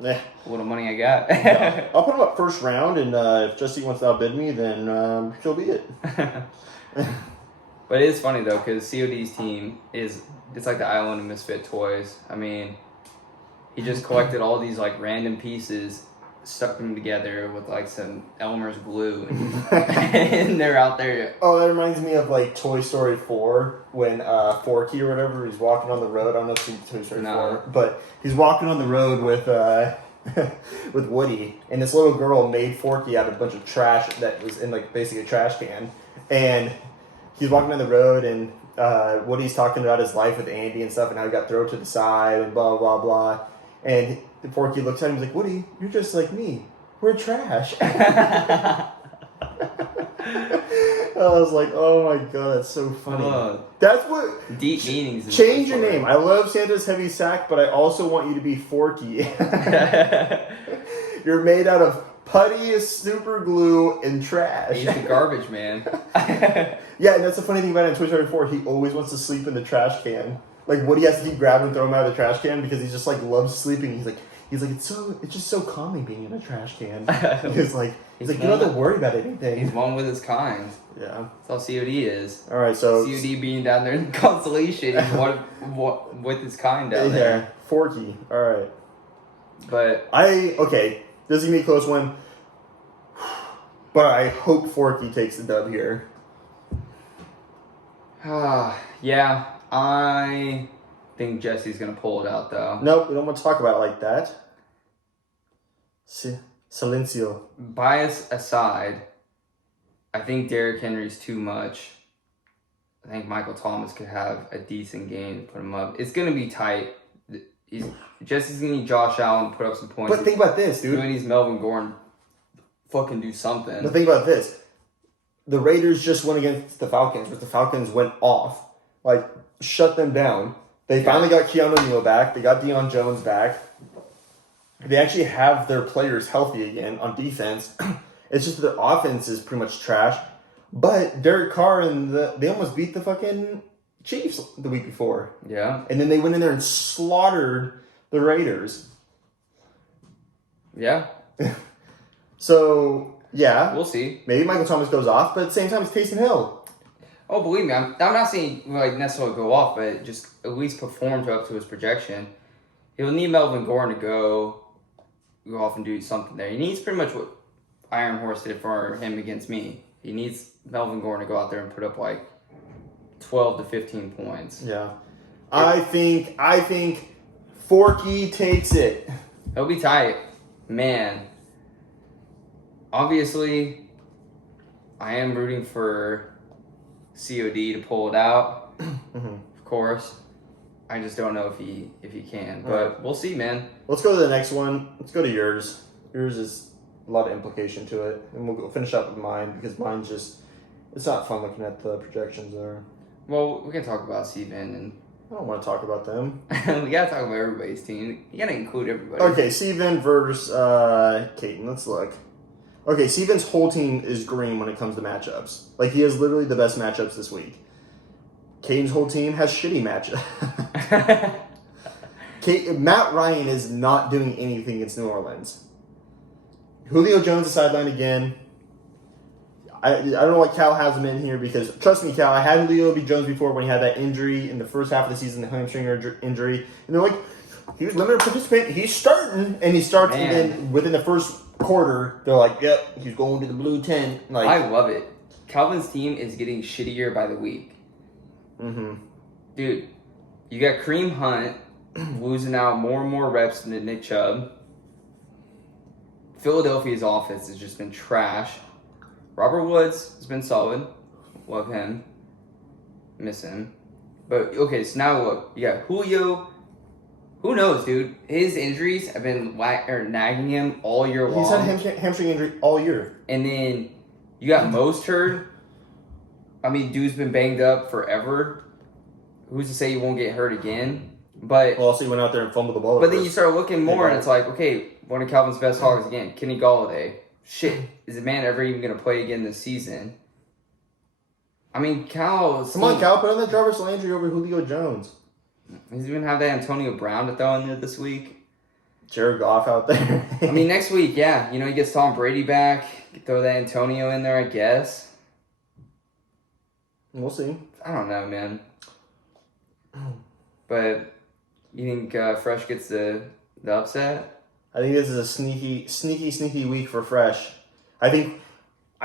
Yeah. What the money I got. Yeah. I'll put him up first round, and if Jesse wants to outbid me, then he'll be it. But it is funny though, because COD's team it's like the island of misfit toys. I mean, he just collected all these like random pieces, stuck them together with like some Elmer's glue, and they're out there. Oh, that reminds me of like Toy Story 4 when Forky or whatever, he's walking on the road. I don't know if you've seen Toy Story 4, but he's walking on the road with with Woody, and this little girl made Forky out of a bunch of trash that was in like basically a trash can, and he's walking down the road, and Woody's talking about his life with Andy and stuff, and how he got thrown to the side and blah blah blah, and Forky looks at him and he's like, Woody, you're just like me. We're trash. I was like, oh my god, that's so funny. That's what... Deep meanings. Change your name. I love Santa's Heavy Sack, but I also want you to be Forky. You're made out of putty, super glue, and trash. He's the garbage man. Yeah, and that's the funny thing about it in Toy Story 4. He always wants to sleep in the trash can. Like, Woody has to keep grabbing and throwing him out of the trash can because he just, like, loves sleeping. He's like, it's just so calming being in a trash can. He's like, you don't have to worry about anything. He's one with his kind. Yeah. That's how COD is. All right, so... COD being down there in Constellation, he's one with his kind down there. Yeah, Forky. All right. But... Okay, this is going to be a close one. But I hope Forky takes the dub here. Yeah, I think Jesse's going to pull it out, though. Nope, we don't want to talk about it like that. Silencio. Bias aside, I think Derrick Henry's too much. I think Michael Thomas could have a decent game to put him up. It's going to be tight. Jesse's going to need Josh Allen to put up some points. But think about this, dude. He needs Melvin Gordon fucking do something. But think about this. The Raiders just went against the Falcons, but the Falcons went off. Like, shut them down. They finally got Keanu Neal back. They got Deion Jones back. They actually have their players healthy again on defense. It's just that their offense is pretty much trash. But Derek Carr and they almost beat the fucking Chiefs the week before. Yeah. And then they went in there and slaughtered the Raiders. Yeah. So, yeah. We'll see. Maybe Michael Thomas goes off, but at the same time, it's Taysom Hill. Oh, believe me, I'm not saying like necessarily go off, but just at least perform up to his projection. He'll need Melvin Gordon to go off and do something there. He needs pretty much what Iron Horse did for him against me. He needs Melvin Gordon to go out there and put up like 12 to 15 points. Yeah. I think Forky takes it. He'll be tight. Man. Obviously, I am rooting for COD to pull it out. Of course. I just don't know if he can. But we'll see, man. Let's go to the next one. Let's go to yours. Yours is a lot of implication to it. And we'll finish up with mine because mine's just... It's not fun looking at the projections there. Well, we can talk about Steven and... I don't want to talk about them. We gotta talk about everybody's team. You gotta include everybody. Okay, Steven versus Caden. Let's look. Okay, Steven's whole team is green when it comes to matchups. Like, he has literally the best matchups this week. Caden's whole team has shitty matchups. Matt Ryan is not doing anything against New Orleans. Julio Jones is sidelined again. I don't know why Cal has him in here because, trust me, Cal, I had Julio B. Jones before when he had that injury in the first half of the season, the hamstring injury. And they're like, he was limited participant. He's starting. And he starts, and then within the first quarter, they're like, yep, he's going to the blue tent. Like, I love it. Calvin's team is getting shittier by the week. Mm-hmm. Dude, you got Kareem Hunt losing out more and more reps than Nick Chubb. Philadelphia's offense has just been trash. Robert Woods has been solid. Love him. Miss him. But, okay, so now look. You got Julio, Who knows, dude? His injuries have been nagging him all year long. He's had a hamstring injury all year. And then you got Mostert. I mean, dude's been banged up forever. Who's to say he won't get hurt again? But Well, also he went out there and fumbled the ball. But then you start looking more, and it's like, okay, one of Calvin's best hogs again, Kenny Galladay. Shit, is the man ever even going to play again this season? I mean, Cal... Come on, Cal, put on that Jarvis Landry over Julio Jones. He's even have that Antonio Brown to throw in there this week. Jared Goff out there. I mean, next week, yeah. You know, he gets Tom Brady back. Throw that Antonio in there, I guess. We'll see. I don't know, man. But you think Fresh gets the upset? I think this is a sneaky week for Fresh. I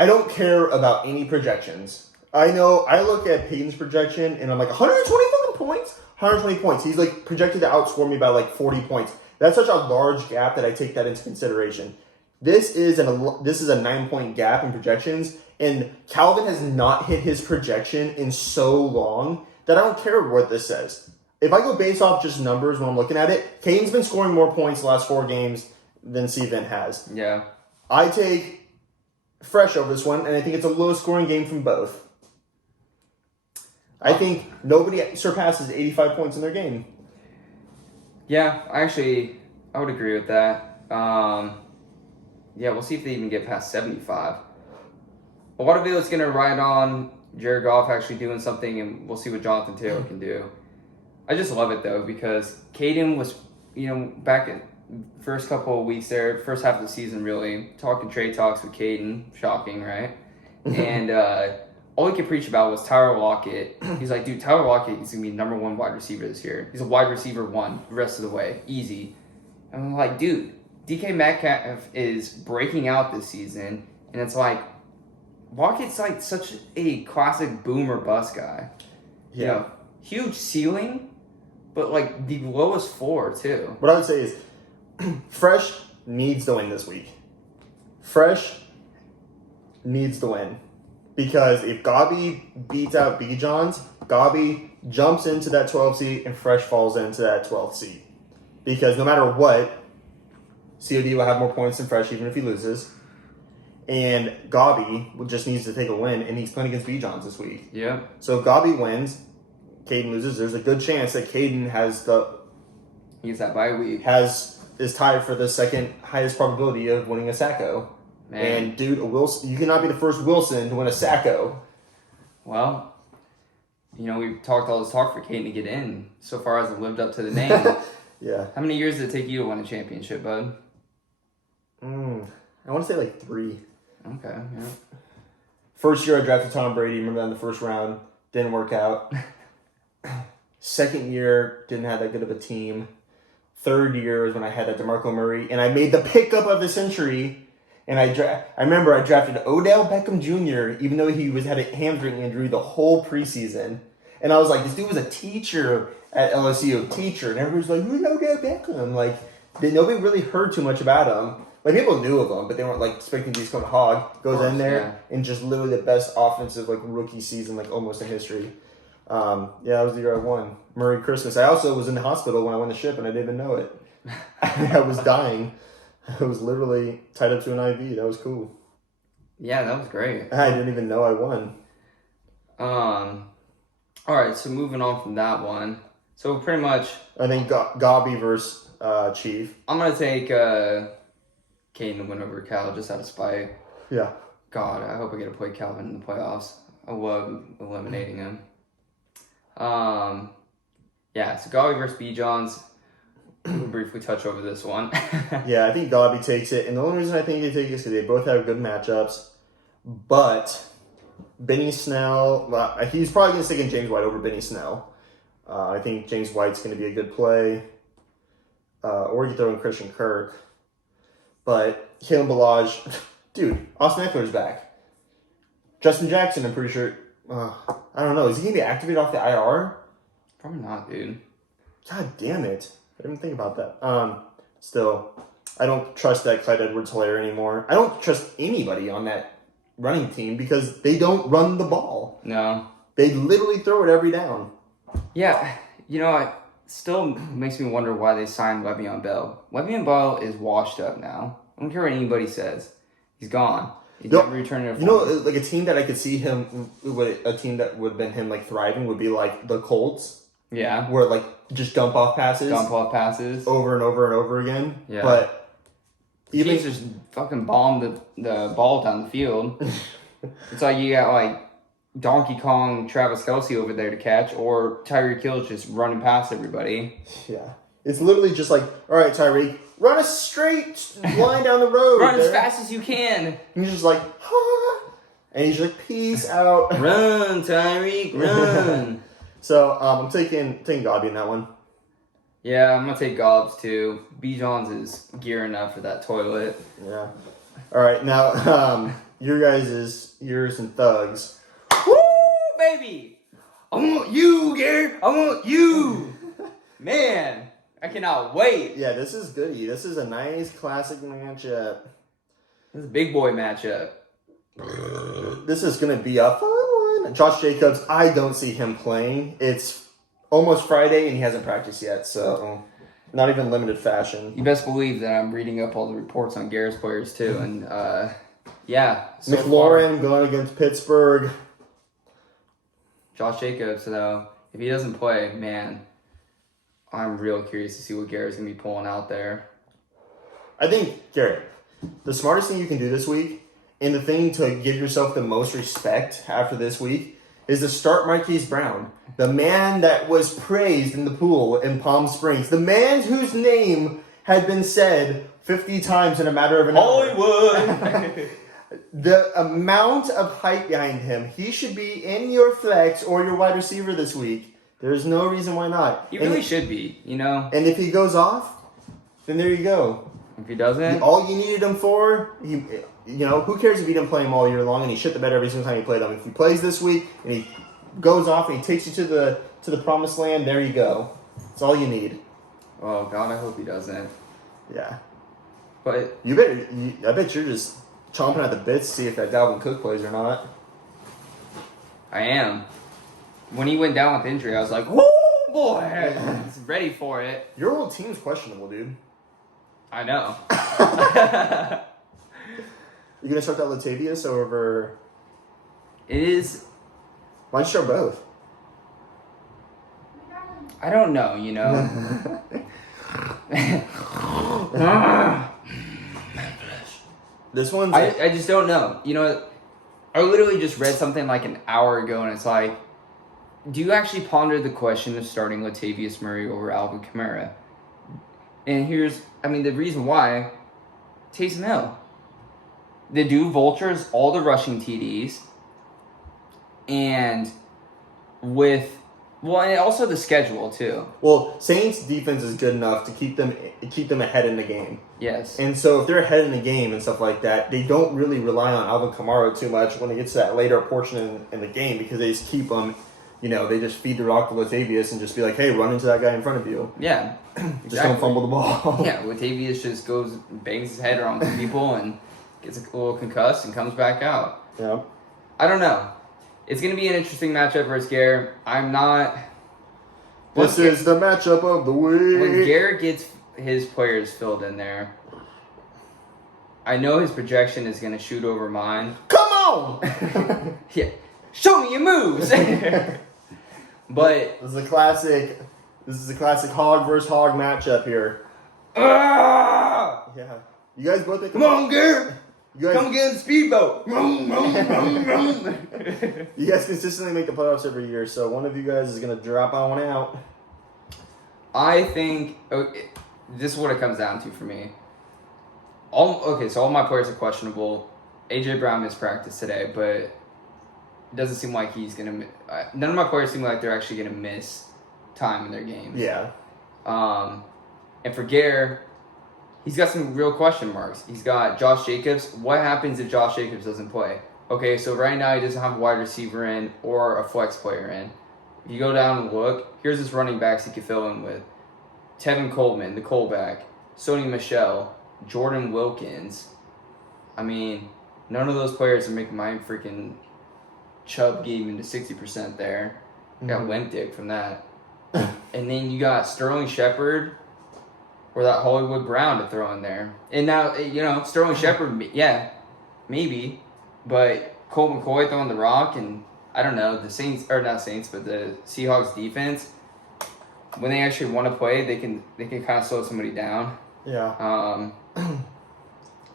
don't care about any projections. I know I look at Peyton's projection and I'm like 120 fucking points. 120 points. He's like projected to outscore me by like 40 points. That's such a large gap that I take that into consideration. This is a 9-point gap in projections, and Calvin has not hit his projection in so long that I don't care what this says. If I go based off just numbers when I'm looking at it, Caden's been scoring more points the last 4 games than C-Vin has. Yeah. I take Fresh over this one, and I think it's a low-scoring game from both. I think nobody surpasses 85 points in their game. Yeah, I would agree with that. Yeah, we'll see if they even get past 75. A lot of it is going to ride on Jared Goff actually doing something, and we'll see what Jonathan Taylor can do. I just love it, though, because Caden was, back in first couple of weeks there, first half of the season, really, talking trade talks with Caden. Shocking, right? And all he could preach about was Tyler Lockett. He's like, dude, Tyler Lockett is going to be number 1 wide receiver this year. He's a wide receiver 1 the rest of the way. Easy. And I'm like, dude, DK Metcalf is breaking out this season, and it's like, Lockett's like such a classic boom or bust guy. Yeah. Huge ceiling, but like the lowest floor too. What I would say is, Fresh needs to win this week. Fresh needs to win. Because if Gabi beats out Bijan's, Gabi jumps into that 12th seat and Fresh falls into that 12th seat. Because no matter what, COD will have more points than Fresh even if he loses. And Gabi just needs to take a win, and he's playing against Bijan's this week. Yeah. So if Gabi wins, Caden loses, there's a good chance that Caden he's that bye week. Is tied for the second highest probability of winning a Sacco. Man. And dude, you cannot be the first Wilson to win a Sacco. Well, we've talked all this talk for Caden to get in. So far as it lived up to the name. Yeah. How many years did it take you to win a championship, bud? I want to say like 3. Okay, yeah. First year I drafted Tom Brady. Remember that in the first round. Didn't work out. Second year, didn't have that good of a team. Third year is when I had that DeMarco Murray. And I made the pickup of the century. And I remember I drafted Odell Beckham Jr., even though he had a hamstring injury the whole preseason. And I was like, this dude was a teacher at LSU, teacher. And everybody's like, who's Odell Beckham? Like, nobody really heard too much about him. Like, people knew of him, but they weren't, like, expecting to become a hog. Goes in there and just literally the best offensive, like, rookie season, like, almost in history. That was the year I won. Merry Christmas. I also was in the hospital when I won the ship, and I didn't even know it. I was dying. I was literally tied up to an IV. That was cool. Yeah, that was great. I didn't even know I won. All right, so moving on from that one. So pretty much... I think Gabi versus Chief. I'm going to take Caden to win over Cal just out of spite. Yeah. God, I hope I get to play Calvin in the playoffs. I love eliminating him. Yeah, so Gabi versus Bijan's. We'll briefly touch over this one. Yeah, I think Gabi takes it. And the only reason I think they take it is because they both have good matchups. But Benny Snell, he's probably going to stick in James White over Benny Snell. I think James White's going to be a good play. Or you could throw in Christian Kirk. But Kalen Ballage, dude, Austin Eckler's back. Justin Jackson, I'm pretty sure. I don't know. Is he going to be activated off the IR? Probably not, dude. God damn it. I didn't think about that. Still, I don't trust that Clyde Edwards-Helaire anymore. I don't trust anybody on that running team because they don't run the ball. No. They literally throw it every down. Yeah, still makes me wonder why they signed Le'Veon Bell. Le'Veon Bell is washed up now. I don't care what anybody says. He's gone. He's never returning to form. Like a team that I could see him, a team that would have been him like thriving would be like the Colts. Yeah. Where like just dump off passes over and over and over again. Yeah. But even Chiefs just fucking bomb the ball down the field. It's like you got like Donkey Kong Travis Kelce over there to catch, or Tyreek Hill just running past everybody. Yeah. It's literally just like, all right, Tyreek, run a straight line down the road. Run as fast as you can. And he's just like, ah. And he's like, peace out. Run, Tyreek, run. So I'm taking Godby in that one. Yeah, I'm gonna take Gobbs too. B. Johns is gearing up for that toilet. Yeah. All right, now yours and Thugs. Woo, baby! I want you, Gary. I want you. Man, I cannot wait. Yeah, this is goody. This is a nice classic matchup. This is a big boy matchup. This is gonna be a fun one. Josh Jacobs, I don't see him playing. It's almost Friday and he hasn't practiced yet, so not even limited fashion. You best believe that I'm reading up all the reports on Garrett's players too, and yeah. So McLaurin going against Pittsburgh. Josh Jacobs, though, if he doesn't play, man, I'm real curious to see what Garrett's gonna be pulling out there. I think, Garrett, the smartest thing you can do this week, and the thing to give yourself the most respect after this week, is to start Marquise Brown. The man that was praised in the pool in Palm Springs. The man whose name had been said 50 times in a matter of an hour. Hollywood! The amount of hype behind him, he should be in your flex or your wide receiver this week. There's no reason why not. He really should be, you know? And if he goes off, then there you go. If he doesn't? All you needed him for, who cares if you didn't play him all year long and he shit the bed every single time you played him. If he plays this week and he goes off and he takes you to the promised land, there you go. That's all you need. Oh, God, I hope he doesn't. Yeah. But I bet you're just chomping at the bits to see if that Dalvin Cook plays or not. I am. When he went down with injury, I was like, whoo, boy, I was ready for it. Your whole team's questionable, dude. I know. You gonna start that Latavius over? It is. Why don't you start both? I don't know, you know. This one's. I just don't know. You know, I literally just read something like an hour ago, and it's like, do you actually ponder the question of starting Latavius Murray over Alvin Kamara? And the reason why, Taysom Hill. The dude vultures all the rushing TDs, and and also the schedule too. Well, Saints defense is good enough to keep them ahead in the game. Yes. And so if they're ahead in the game and stuff like that, they don't really rely on Alvin Kamara too much when it gets to that later portion in the game because they just keep them, they just feed the rock to Latavius and just be like, hey, run into that guy in front of you. Yeah. Just don't fumble the ball. Yeah, Latavius just bangs his head around some people and gets a little concussed and comes back out. Yeah. I don't know. It's going to be an interesting matchup versus Garrett. I'm not... This is the matchup of the week. When Garrett gets his players filled in there, I know his projection is going to shoot over mine. Come on! Yeah. Show me your moves! But... This is a classic hog versus hog matchup here. Yeah. You guys both think... Come on, Garrett! You guys, come get in the speedboat. You guys consistently make the playoffs every year, so one of you guys is going to drop on one out. I think this is what it comes down to for me. So all my players are questionable. AJ Brown missed practice today, but it doesn't seem like he's going to... none of my players seem like they're actually going to miss time in their games. Yeah. And for Garrett... He's got some real question marks. He's got Josh Jacobs. What happens if Josh Jacobs doesn't play? Okay, so right now he doesn't have a wide receiver in or a flex player in. If you go down and look, here's his running backs he could fill in with. Tevin Coleman, the Colback. Sony Michel. Jordan Wilkins. I mean, none of those players are making my freaking Chubb game into 60% there. Got limp dick from that. And then you got Sterling Shepard or that Hollywood Brown to throw in there. And now, Sterling Shepard, yeah, maybe. But Colt McCoy throwing the rock, and I don't know, the Saints, or not Saints, but the Seahawks defense, when they actually want to play, they can kind of slow somebody down. Yeah.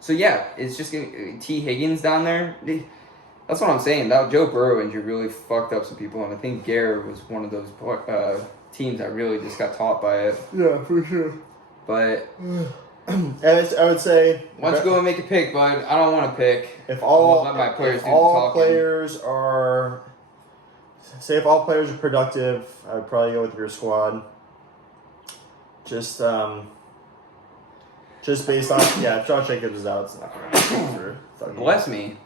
So yeah, it's just gonna T. Higgins down there. That's what I'm saying. That Joe Burrow injury really fucked up some people, and I think Garrett was one of those teams that really just got taught by it. Yeah, for sure. But and I would say, why don't you go and make a pick, bud? I don't want to pick. If all let my players if do the all talking. players are, say, if all players are productive, I would probably go with your squad. Just based on if Josh Jacobs is out, it's not gonna happen. Bless me.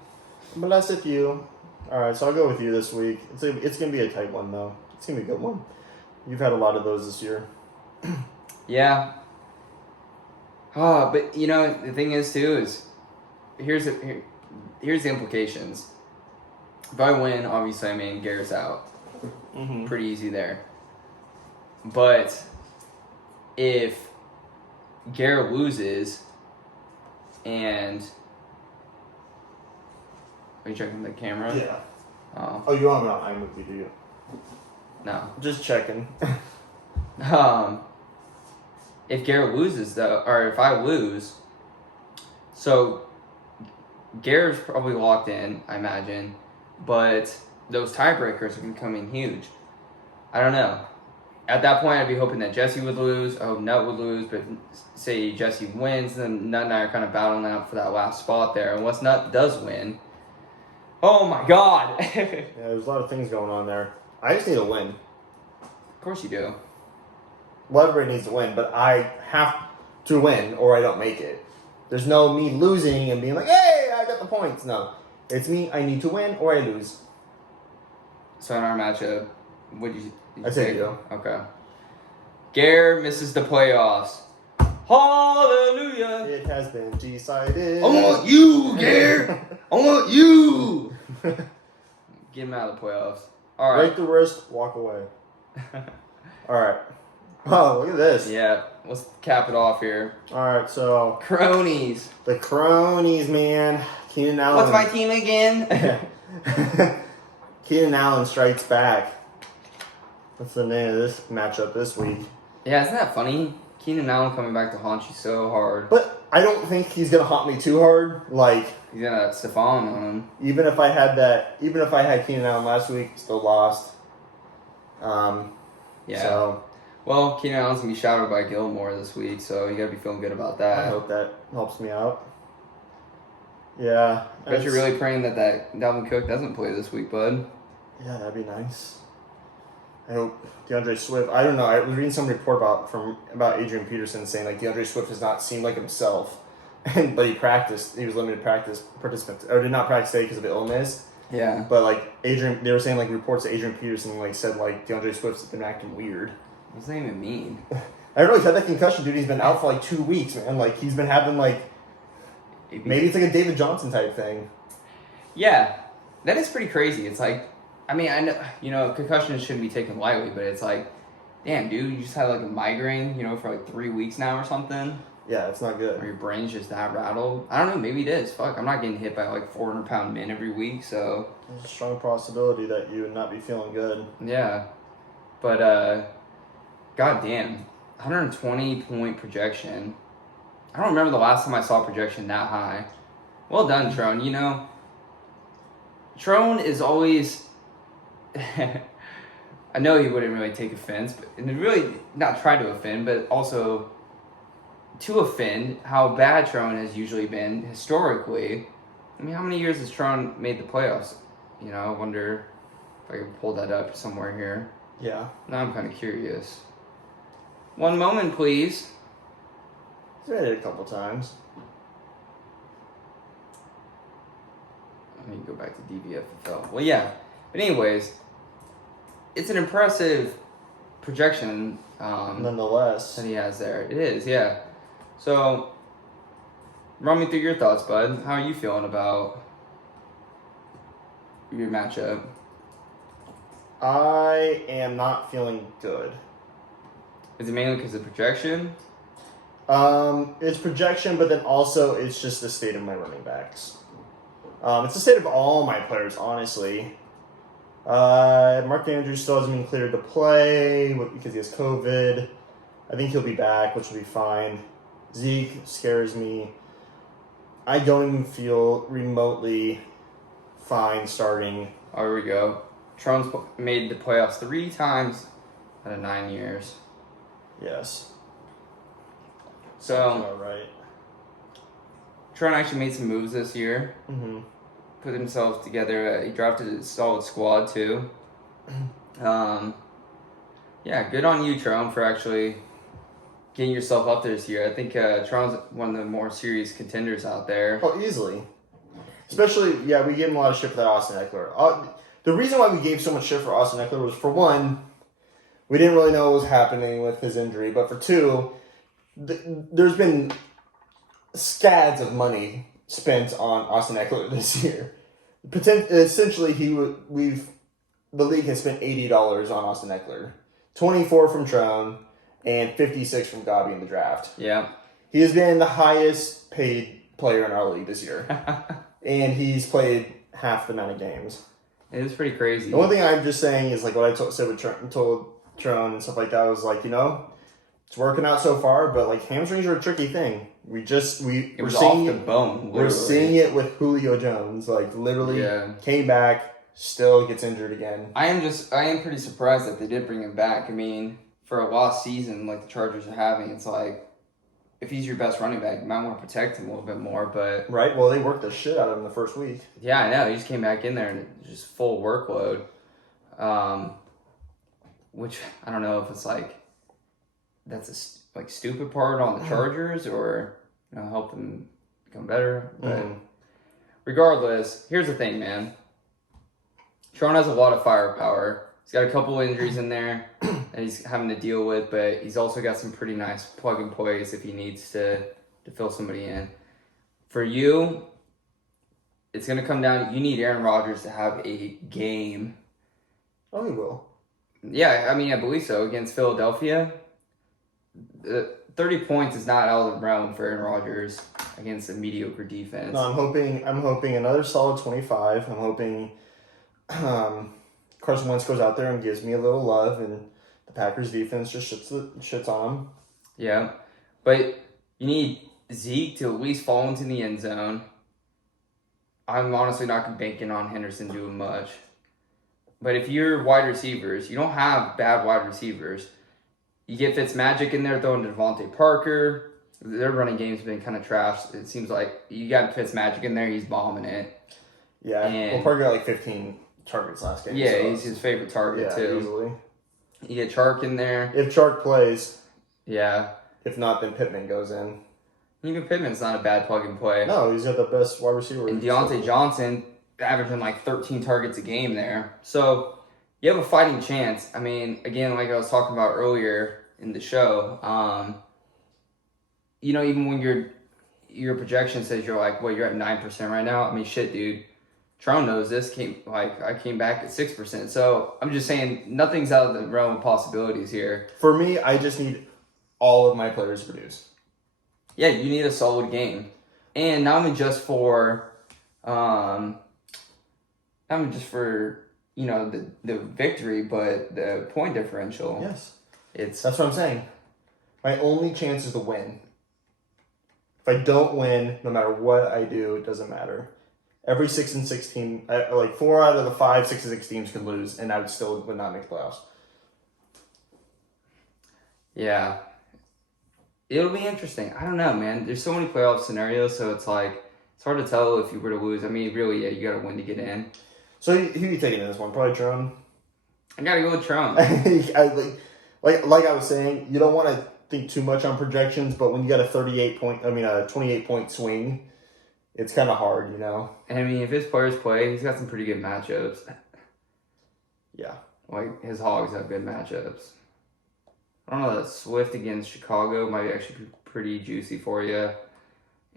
Bless if you. All right, so I'll go with you this week. It's gonna be a tight one though. It's gonna be a good one. You've had a lot of those this year. Yeah. But the thing is too is here's the implications. If I win, obviously, I mean Garrett's out. Mm-hmm. Pretty easy there. But if Garrett loses, and are you checking the camera? Yeah. Oh, you want me on iMovie, do you? no. Just checking. If Garrett loses though, or if I lose, so Garrett's probably locked in, I imagine, but those tiebreakers are gonna come in huge. I don't know. At that point, I'd be hoping that Jesse would lose. I hope Nut would lose, but say Jesse wins, then Nut and I are kind of battling out for that last spot there. And once Nut does win, oh my God! Yeah, there's a lot of things going on there. I just need to win. Of course you do. Well, everybody needs to win, but I have to win or I don't make it. There's no me losing and being like, hey, I got the points. No. It's me, I need to win or I lose. So in our matchup, what did you I said pick? you. Okay. Garrett misses the playoffs. Hallelujah! It has been decided. I want you, Garrett! I want you! Get him out of the playoffs. All right. Break the wrist, walk away. All right. Oh, look at this. Yeah, let's cap it off here. All right, so Cronies. the cronies, man. Keenan Allen. What's my team again? Keenan Allen strikes back. That's the name of this matchup this week. Yeah, isn't that funny? Keenan Allen coming back to haunt you so hard. But I don't think he's gonna haunt me too hard. Like, He's gonna Stephon on him. even if I had Keenan Allen last week, still lost. Yeah. So Well, Keenan Allen's gonna be shadowed by Gilmore this week, so you gotta be feeling good about I that. hope that helps me out. Yeah. Bet you're really praying that Dalvin Cook doesn't play this week, bud. Yeah, that'd be nice. I hope DeAndre Swift. I don't know. I was reading some report about Adrian Peterson saying like DeAndre Swift does not seem like himself, but he practiced. He was limited practice participant, or did not practice today because of illness. Yeah. But like they were saying like reports that Adrian Peterson like said like DeAndre Swift's been acting weird. What does that even mean? I don't know. He's had that concussion, dude. He's been out for like 2 weeks, man. Like he's been having like maybe it's like a David Johnson type thing. Yeah, that is pretty crazy. It's like, I mean, I know, concussions shouldn't be taken lightly, but it's like, damn, dude, you just had like a migraine, for like 3 weeks now or something. Yeah, it's not good. Or your brain's just that rattled. I don't know, maybe it is. Fuck, I'm not getting hit by like 400-pound men every week, so. There's a strong possibility that you would not be feeling good. Yeah. But, goddamn, 120-point projection. I don't remember the last time I saw a projection that high. Well done, Trone. Trone is always... I know he wouldn't really take offense, but and really not try to offend, but also to offend how bad Trone has usually been historically. I mean, how many years has Trone made the playoffs? I wonder if I can pull that up somewhere here. Yeah. Now I'm kind of curious. One moment, please. He's made it a couple times. Let me go back to DVFFL. Well, yeah. But anyways, it's an impressive projection Nonetheless. that he has there. It is, yeah. So, run me through your thoughts, bud. How are you feeling about your matchup? I am not feeling good. Is it mainly because of projection? It's projection, but then also it's just the state of my running backs. It's the state of all my players, honestly. Mark Andrews still hasn't been cleared to play because he has COVID. I think he'll be back, which will be fine. Zeke scares me. I don't even feel remotely fine starting. Oh, here we go. Trone's made the playoffs 3 times out of 9 years. Yes. So, all right. Tron actually made some moves this year. Mm-hmm. Put himself together. He drafted a solid squad too. Yeah, good on you, Tron, for actually getting yourself up there this year. I think Tron's one of the more serious contenders out there. Oh, easily. Especially, we gave him a lot of shit for that Austin Eckler. The reason why we gave so much shit for Austin Eckler was, for one, we didn't really know what was happening with his injury. But for two, there's been scads of money spent on Austin Eckler this year. Essentially, the league has spent $80 on Austin Eckler, 24 from Tron, and 56 from Gabi in the draft. Yeah, he has been the highest paid player in our league this year, and he's played half the amount of games. It is pretty crazy. The one thing I'm just saying is, like, what I said with told Tron and stuff like that was, like, it's working out so far, but, like, hamstrings are a tricky thing. We're seeing off the bone. Literally. We're seeing it with Julio Jones. Like, literally came back, still gets injured again. I am pretty surprised that they did bring him back. I mean, for a lost season like the Chargers are having, it's like, if he's your best running back, you might want to protect him a little bit more. But right, well, they worked the shit out of him the first week. Yeah, I know. He just came back in there and just full workload. Which I don't know if it's like that's a stupid part on the Chargers or help them become better. But regardless, here's the thing, man. Tron has a lot of firepower. He's got a couple injuries in there that he's having to deal with, but he's also got some pretty nice plug and plays if he needs to fill somebody in. For you, it's going to come down, you need Aaron Rodgers to have a game. Oh, he will. Yeah, I mean, I believe so. Against Philadelphia, 30 points is not out of the realm for Aaron Rodgers against a mediocre defense. No, I'm hoping another solid 25. I'm hoping Carson Wentz goes out there and gives me a little love, and the Packers defense just shits on him. Yeah, but you need Zeke to at least fall into the end zone. I'm honestly not banking on Henderson doing much. But if you're wide receivers, you don't have bad wide receivers. You get Fitzmagic in there throwing to Devontae Parker. Their running game's been kind of trashed. It seems like you got Fitzmagic in there, he's bombing it. Yeah, well, Parker got like 15 targets last game. Yeah, so he's his favorite target too. Easily. You get Chark in there. If Chark plays. Yeah. If not, then Pittman goes in. Even Pittman's not a bad plug and play. No, he's got the best wide receiver. And Deontay Johnson averaging like 13 targets a game there. So you have a fighting chance. I mean, again, like I was talking about earlier in the show, even when your projection says you're like, you're at 9% right now. I mean, shit, dude. Tron knows this. I came back at 6%. So I'm just saying nothing's out of the realm of possibilities here. For me, I just need all of my players to produce. Yeah, you need a solid game. And not even just for the victory, but the point differential. Yes. That's what I'm saying. My only chance is to win. If I don't win, no matter what I do, it doesn't matter. Every 6 and 6 team, like 4 out of the 5 6 and 6 teams could lose, and I would not make the playoffs. Yeah. It'll be interesting. I don't know, man. There's so many playoff scenarios, so it's like it's hard to tell if you were to lose. I mean, really, you got to win to get in. So who are you taking in this one? Probably Tron. I gotta go with Tron. like I was saying, you don't want to think too much on projections, but when you got a 28-point swing, it's kind of hard, I mean, if his players play, he's got some pretty good matchups. Yeah. Like, his Hogs have good matchups. I don't know, that Swift against Chicago might actually be pretty juicy for you.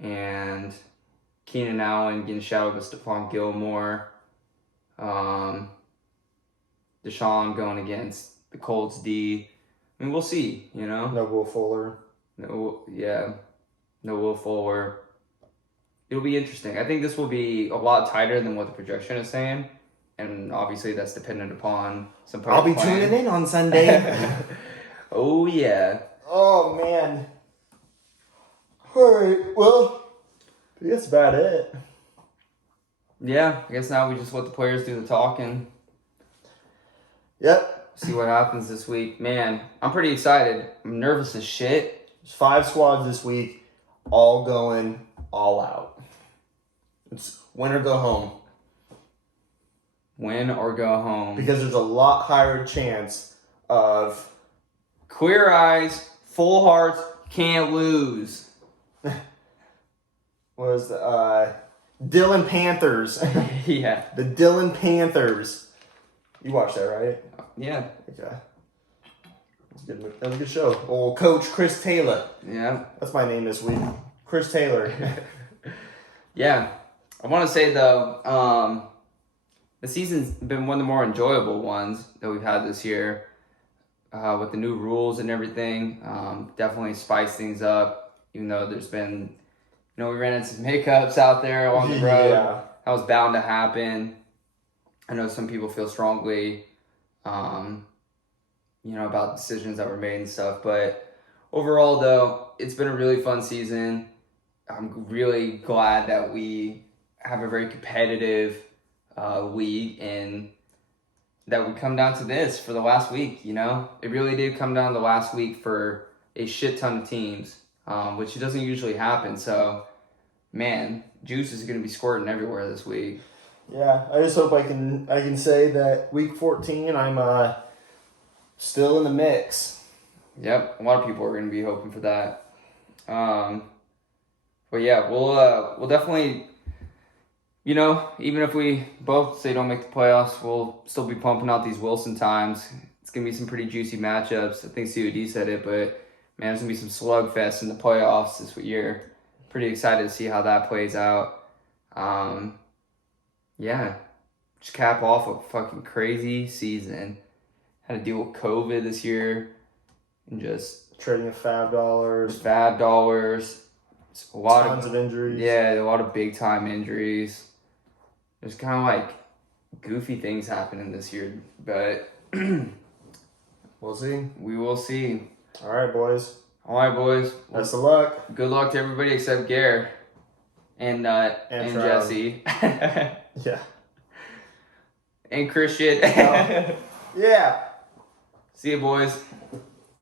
And Keenan Allen getting shadowed with Stephon Gilmore. Deshaun going against the Colts D. I mean, we'll see. You know. No Will Fuller. No, yeah, no Will Fuller. It'll be interesting. I think this will be a lot tighter than what the projection is saying, and obviously that's dependent upon some. I'll be tuning in on Sunday. Oh yeah. Oh man. All right. Well, I guess that's about it. Yeah, I guess now we just let the players do the talking. Yep. See what happens this week. Man, I'm pretty excited. I'm nervous as shit. There's 5 squads this week, all going all out. It's win or go home. Win or go home. Because there's a lot higher chance of Queer eyes, full hearts, can't lose. was Dylan Panthers. Yeah. The Dylan Panthers. You watched that, right? Yeah. Okay. That was a good show. Old Coach Chris Taylor. Yeah. That's my name this week. Chris Taylor. Yeah. I want to say, though, the season's been one of the more enjoyable ones that we've had this year with the new rules and everything. Definitely spice things up, even though there's been, we ran into some hiccups out there along the road. Yeah. That was bound to happen. I know some people feel strongly, about decisions that were made and stuff. But overall, though, it's been a really fun season. I'm really glad that we have a very competitive league and that we come down to this for the last week, It really did come down to the last week for a shit ton of teams, which doesn't usually happen. So, man, juice is going to be squirting everywhere this week. Yeah, I just hope I can say that week 14 I'm still in the mix. Yep, a lot of people are going to be hoping for that. But yeah, we'll definitely, even if we both say don't make the playoffs, we'll still be pumping out these Wilson times. It's going to be some pretty juicy matchups. I think COD said it, but man, there's going to be some slugfest in the playoffs this year. Pretty excited to see how that plays out. Yeah, just cap off a fucking crazy season. Had to deal with COVID this year and just Trading of fab dollars. A lot Tons of injuries. Yeah, a lot of big time injuries. There's kind of like goofy things happening this year, but We'll see. we will see. All right, boys. All right, boys. Best of luck. Good luck to everybody except Gare and And Jesse Yeah. and Christian. Yeah. See you, boys.